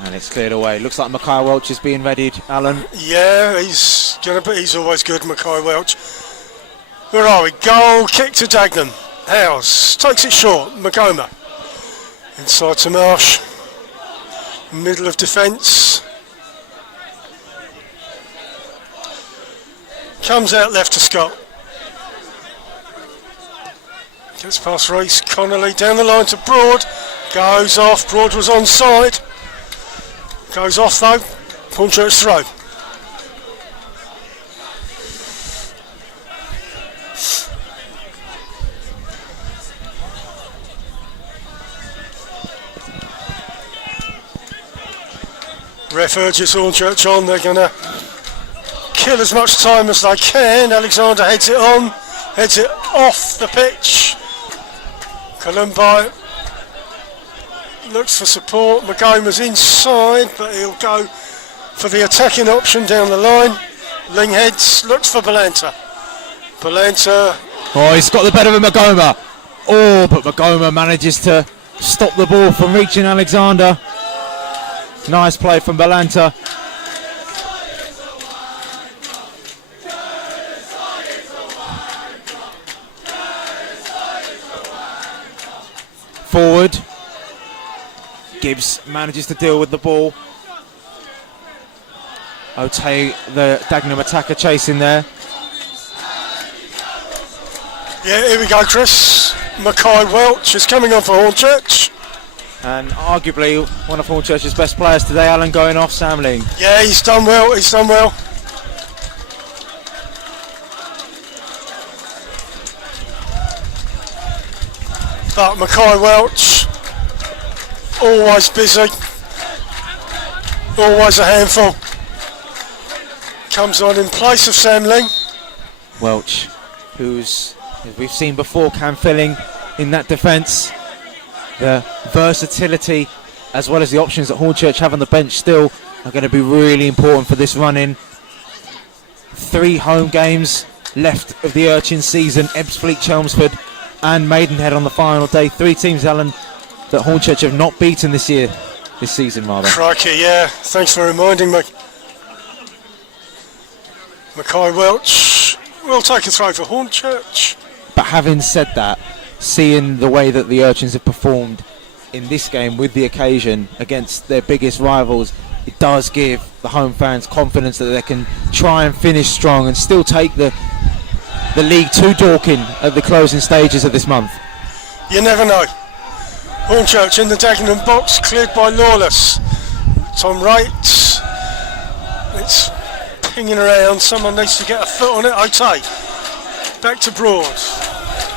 and it's cleared away. Looks like Mackay Welch is being readied, Alan. Yeah, he's always good, Mackay Welch. Where are we? Goal kick to Dagenham. Howes takes it short. Magoma Inside to Marsh. Middle of defence. Comes out left to Scott. Gets past Reese. Connolly down the line to Broad. Goes off. Broad was onside. Goes off though. Hornchurch throw. Ref urges Hornchurch on. They're going to kill as much time as they can. Alexander heads it on. Heads it off the pitch. Columbi looks for support. McGomer's inside, but he'll go for the attacking option down the line. Ling heads, looks for Balanta. Balanta. Oh, he's got the better of McGomer. Oh, but McGomer manages to stop the ball from reaching Alexander. Nice play from Balanta. Forward. Gibbs manages to deal with the ball. Otay, the Dagenham attacker, chasing there. Yeah, here we go, Chris. Mackay Welch is coming on for Hornchurch. And arguably one of Hornchurch's best players today, Alan, going off Sam Ling. Yeah, he's done well, he's done well. But Mackay Welch, always busy, always a handful. Comes on in place of Sam Ling. Welch, who's, as we've seen before, can filling in that defence. The versatility as well as the options that Hornchurch have on the bench still are going to be really important for this run-in. 3 home games left of the Urchins season: Ebbsfleet, Chelmsford and Maidenhead on the final day. 3 teams, Alan, that Hornchurch have not beaten this season rather. Crikey, yeah, thanks for reminding me. Mackay Welch will take a throw for Hornchurch. But having said that, seeing the way that the Urchins have performed in this game with the occasion against their biggest rivals, it does give the home fans confidence that they can try and finish strong and still take the league to Dorking at the closing stages of this month. You never know. Hornchurch in the Dagenham box, cleared by Lawless. Tom Wright. It's pinging around. Someone needs to get a foot on it. Otay. Back to Broad.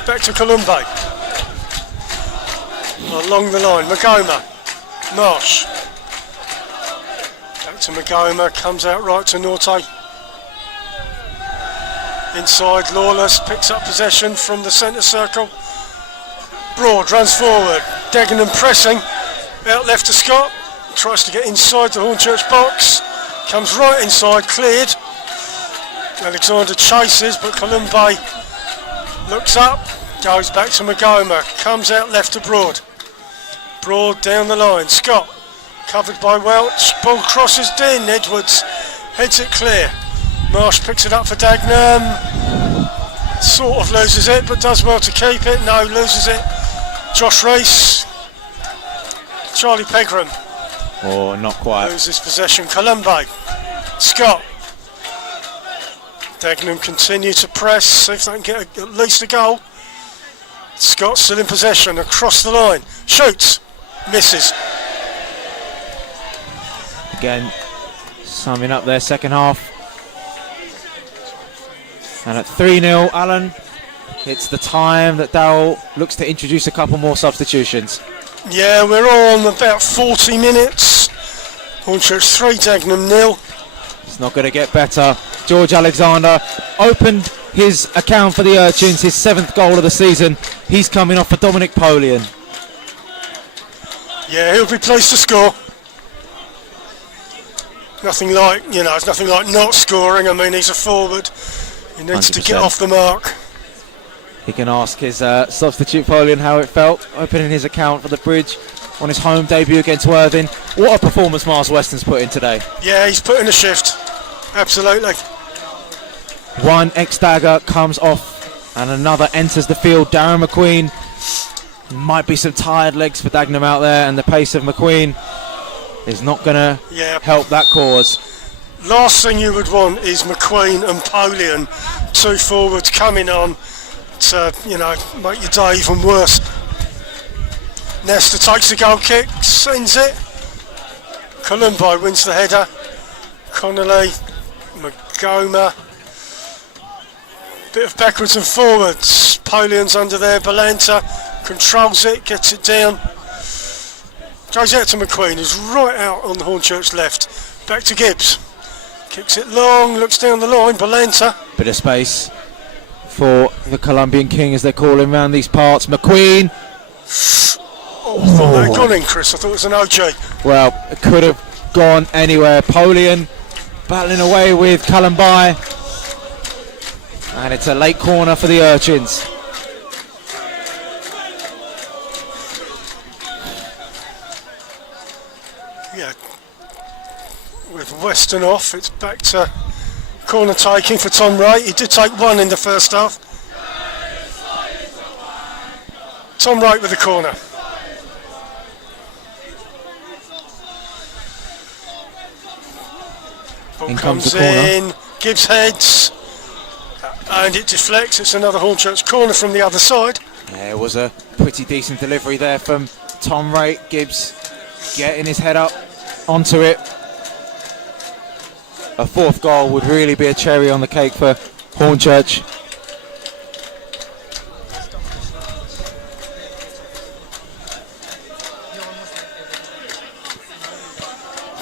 Back to Columbi. Along the line, Mackoma. Marsh. Back to Mackoma. Comes out right to Norte. Inside, Lawless picks up possession from the centre circle. Broad runs forward. Dagenham pressing. Out left to Scott. Tries to get inside the Hornchurch box. Comes right inside, cleared. Alexander chases, but Columbi looks up. Goes back to Mackoma. Comes out left to Broad. Broad down the line. Scott covered by Welch. Ball crosses in. Edwards heads it clear. Marsh picks it up for Dagenham. Sort of loses it, but does well to keep it. No, loses it. Josh Reese. Charlie Pegram. Oh, not quite. Loses possession. Columbi. Scott. Dagenham continue to press. See if they can get at least a goal. Scott still in possession. Across the line. Shoots. Misses. Again, summing up their second half. And at 3-0, Alan, it's the time that Darrell looks to introduce a couple more substitutions. Yeah, we're on about 40 minutes. Hornchurch 3, Dagenham 0. It's not going to get better. George Alexander opened his account for the Urchins, his 7th goal of the season. He's coming off for Dominic Polian. Yeah, he'll be pleased to score. Nothing like, it's nothing like not scoring. I mean, he's a forward. He needs 100%. to get off the mark. He can ask his substitute Polian how it felt opening his account for the Bridge on his home debut against Worthing. What a performance Miles Weston's put in today. Yeah, he's put in a shift. Absolutely. One ex-Dagger comes off and another enters the field. Darren McQueen Might be some tired legs for Dagenham out there, and the pace of McQueen is not going to help that cause. Last thing you would want is McQueen and Polian, 2 forwards coming on to, make your day even worse. Nesta takes the goal kick, sends it. Columbo wins the header. Connolly, Magoma. Bit of backwards and forwards. Polian's under there. Balanta controls it, gets it down. Goes out to McQueen, who's right out on the Hornchurch left. Back to Gibbs. Kicks it long, looks down the line. Balanta. Bit of space for the Colombian King, as they're calling around these parts. McQueen. Oh, I thought that had gone in, Chris. I thought it was an OG. Well, it could have gone anywhere. Polian battling away with Kalumbai. And it's a late corner for the Urchins. Yeah, with Weston off, it's back to corner taking for Tom Wright. He did take one in the first half. Tom Wright with the corner. Ball In comes comes the corner. in, Gibbs heads, and it deflects. It's another Hornchurch corner from the other side. Yeah, it was a pretty decent delivery there from Tom Wright. Gibbs getting his head up onto it. A fourth goal would really be a cherry on the cake for Hornchurch.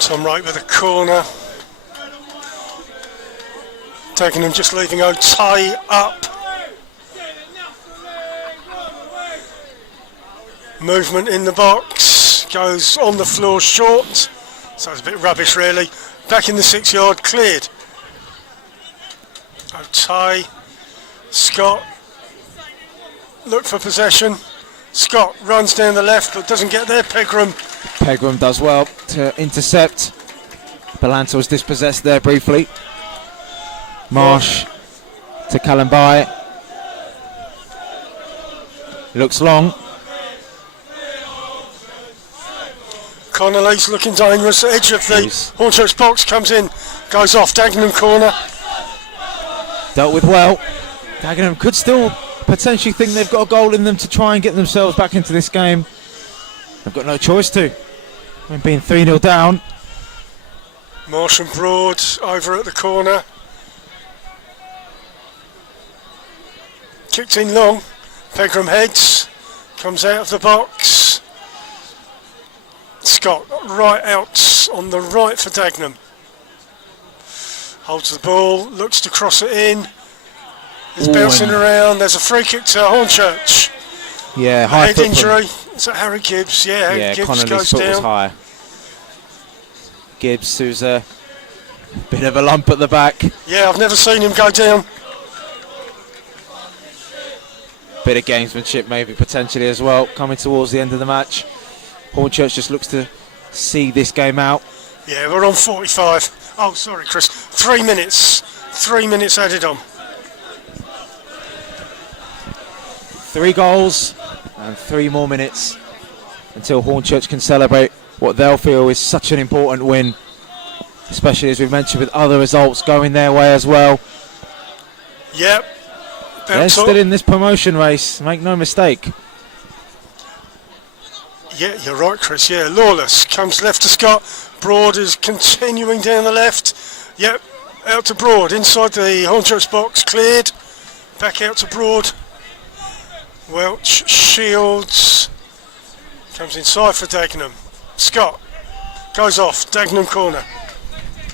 Tom Wright with a corner. Dagenham just leaving O'Tay up. Movement in the box, goes on the floor short, so it's a bit rubbish really. Back in the 6 yard, cleared. O'Tay, Scott, look for possession. Scott runs down the left but doesn't get there. Pegram does well to intercept. Balanta was dispossessed there briefly. Marsh to Kalumbai. Looks long. Connolly's looking dangerous. Edge of the Hornchurch box, comes in, goes off. Dagenham corner. Dealt with well. Dagenham could still potentially think they've got a goal in them to try and get themselves back into this game. They've got no choice to. I mean, being 3-0 down. Marsh and Broad over at the corner. Kicked in long. Pegram heads. Comes out of the box. Scott right out on the right for Dagenham. Holds the ball, looks to cross it in. It's bouncing around. There's a free kick to Hornchurch. Yeah, high head injury. Is that Harry Gibbs? Yeah, Gibbs Connolly's goes foot down. was high. Gibbs, who's a bit of a lump at the back. Yeah, I've never seen him go down. Bit of gamesmanship maybe potentially as well, coming towards the end of the match. Hornchurch just looks to see this game out. Yeah, we're on 45. Oh, sorry, Chris. 3 minutes. 3 minutes added on. 3 goals and 3 more minutes until Hornchurch can celebrate what they'll feel is such an important win, especially as we've mentioned with other results going their way as well. Yep. They're still in this promotion race, make no mistake. Yeah, you're right, Chris. Yeah, Lawless comes left to Scott. Broad is continuing down the left. Yep, out to Broad. Inside the Hornchurch box, cleared. Back out to Broad. Welch, Shields. Comes inside for Dagenham. Scott goes off. Dagenham corner.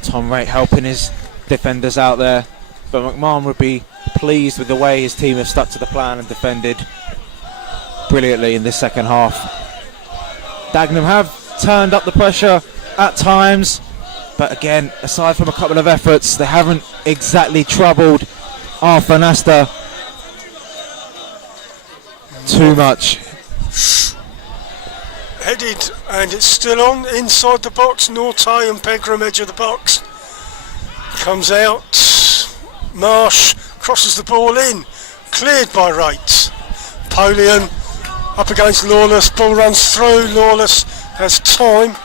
Tom Wright helping his defenders out there. But McMahon would be pleased with the way his team have stuck to the plan and defended brilliantly in this second half. Dagenham have turned up the pressure at times, but again, aside from a couple of efforts, they haven't exactly troubled Arthur Nasta too much. Headed, and it's still on inside the box. Nortay and Pegram edge of the box. Comes out. Marsh crosses the ball in. Cleared by Wright. Polian Up against Lawless, ball runs through, Lawless has time.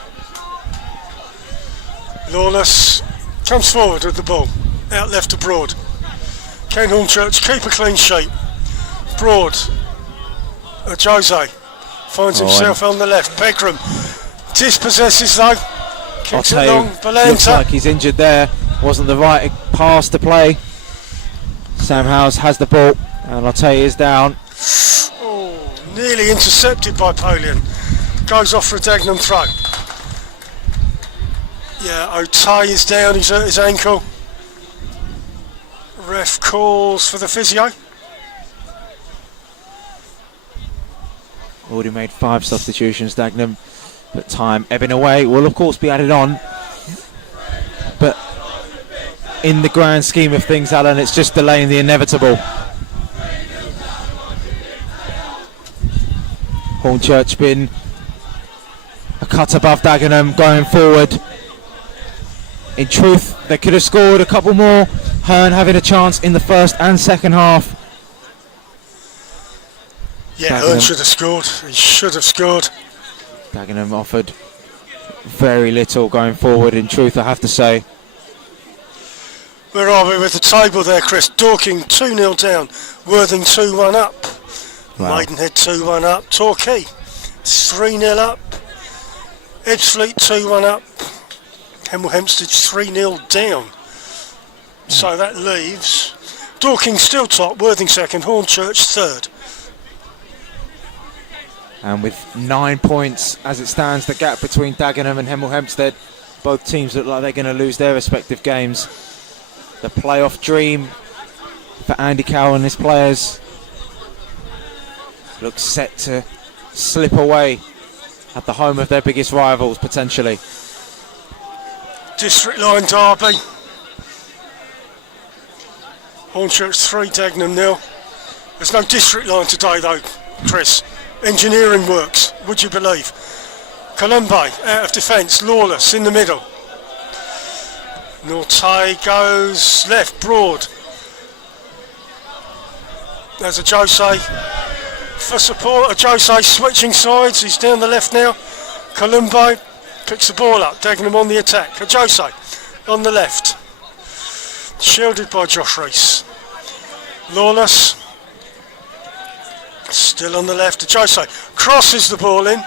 Lawless comes forward with the ball, out left to Broad. Can Hornchurch keep a clean sheet? Broad, Jose finds himself on the left. Pegram dispossesses though, kicks it long. Valenta. Looks like he's injured there. Wasn't the right pass to play. Sam Howes has the ball, and I'll tell you, he's down. Oh, nearly intercepted by Polian. Goes off for a Dagenham throw. Yeah, Otay is down, he's hurt his ankle. Ref calls for the physio. Already made 5 substitutions, Dagenham, but time ebbing away will of course be added on. But in the grand scheme of things, Alan, it's just delaying the inevitable. Hornchurch been a cut above Dagenham going forward. In truth, they could have scored a couple more. Hearn having a chance in the first and second half. Yeah, Hearn should have scored. He should have scored. Dagenham offered very little going forward, in truth, I have to say. Where are we with the table there, Chris? Dorking 2-0 down. Worthing 2-1 up. Wow. Maidenhead 2-1 up. Torquay 3-0 up. Ebbsfleet 2-1 up. Hemel Hempstead 3-0 down. So that leaves Dorking still top, Worthing second, Hornchurch third. And with 9 points as it stands, the gap between Dagenham and Hemel Hempstead, both teams look like they're going to lose their respective games. The playoff dream for Andy Cowell and his players looks set to slip away at the home of their biggest rivals, potentially. District line derby. Hornchurch 3, Dagenham 0. There's no district line today though, Chris. Engineering works, would you believe? Columbi out of defence, Lawless in the middle. Nortay goes left, Broad. There's a Jose for support. A Jose switching sides, he's down the left now. Columbi picks the ball up, Dagenham on the attack. A Jose on the left. Shielded by Josh Rees. Lawless still on the left. A Jose crosses the ball in.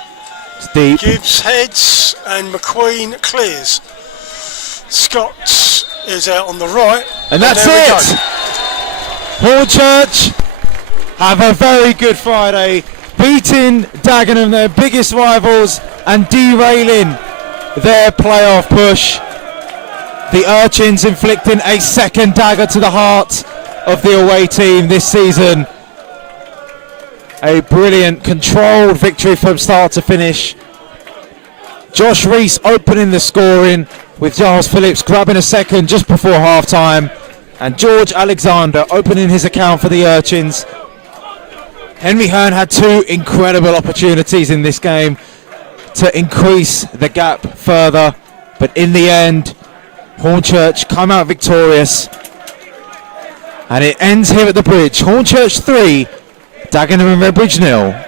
It's deep. Gibbs heads and McQueen clears. Scott is out on the right. And that's it! Hornchurch have a very good Friday, beating Dagenham, their biggest rivals, and derailing their playoff push. The Urchins inflicting a second dagger to the heart of the away team this season. A brilliant, controlled victory from start to finish. Josh Rees opening the scoring, with Giles Phillips grabbing a second just before half-time, and George Alexander opening his account for the Urchins. Henry Hearn had 2 incredible opportunities in this game to increase the gap further, but in the end, Hornchurch come out victorious, and it ends here at the bridge. Hornchurch 3, Dagenham and Redbridge 0.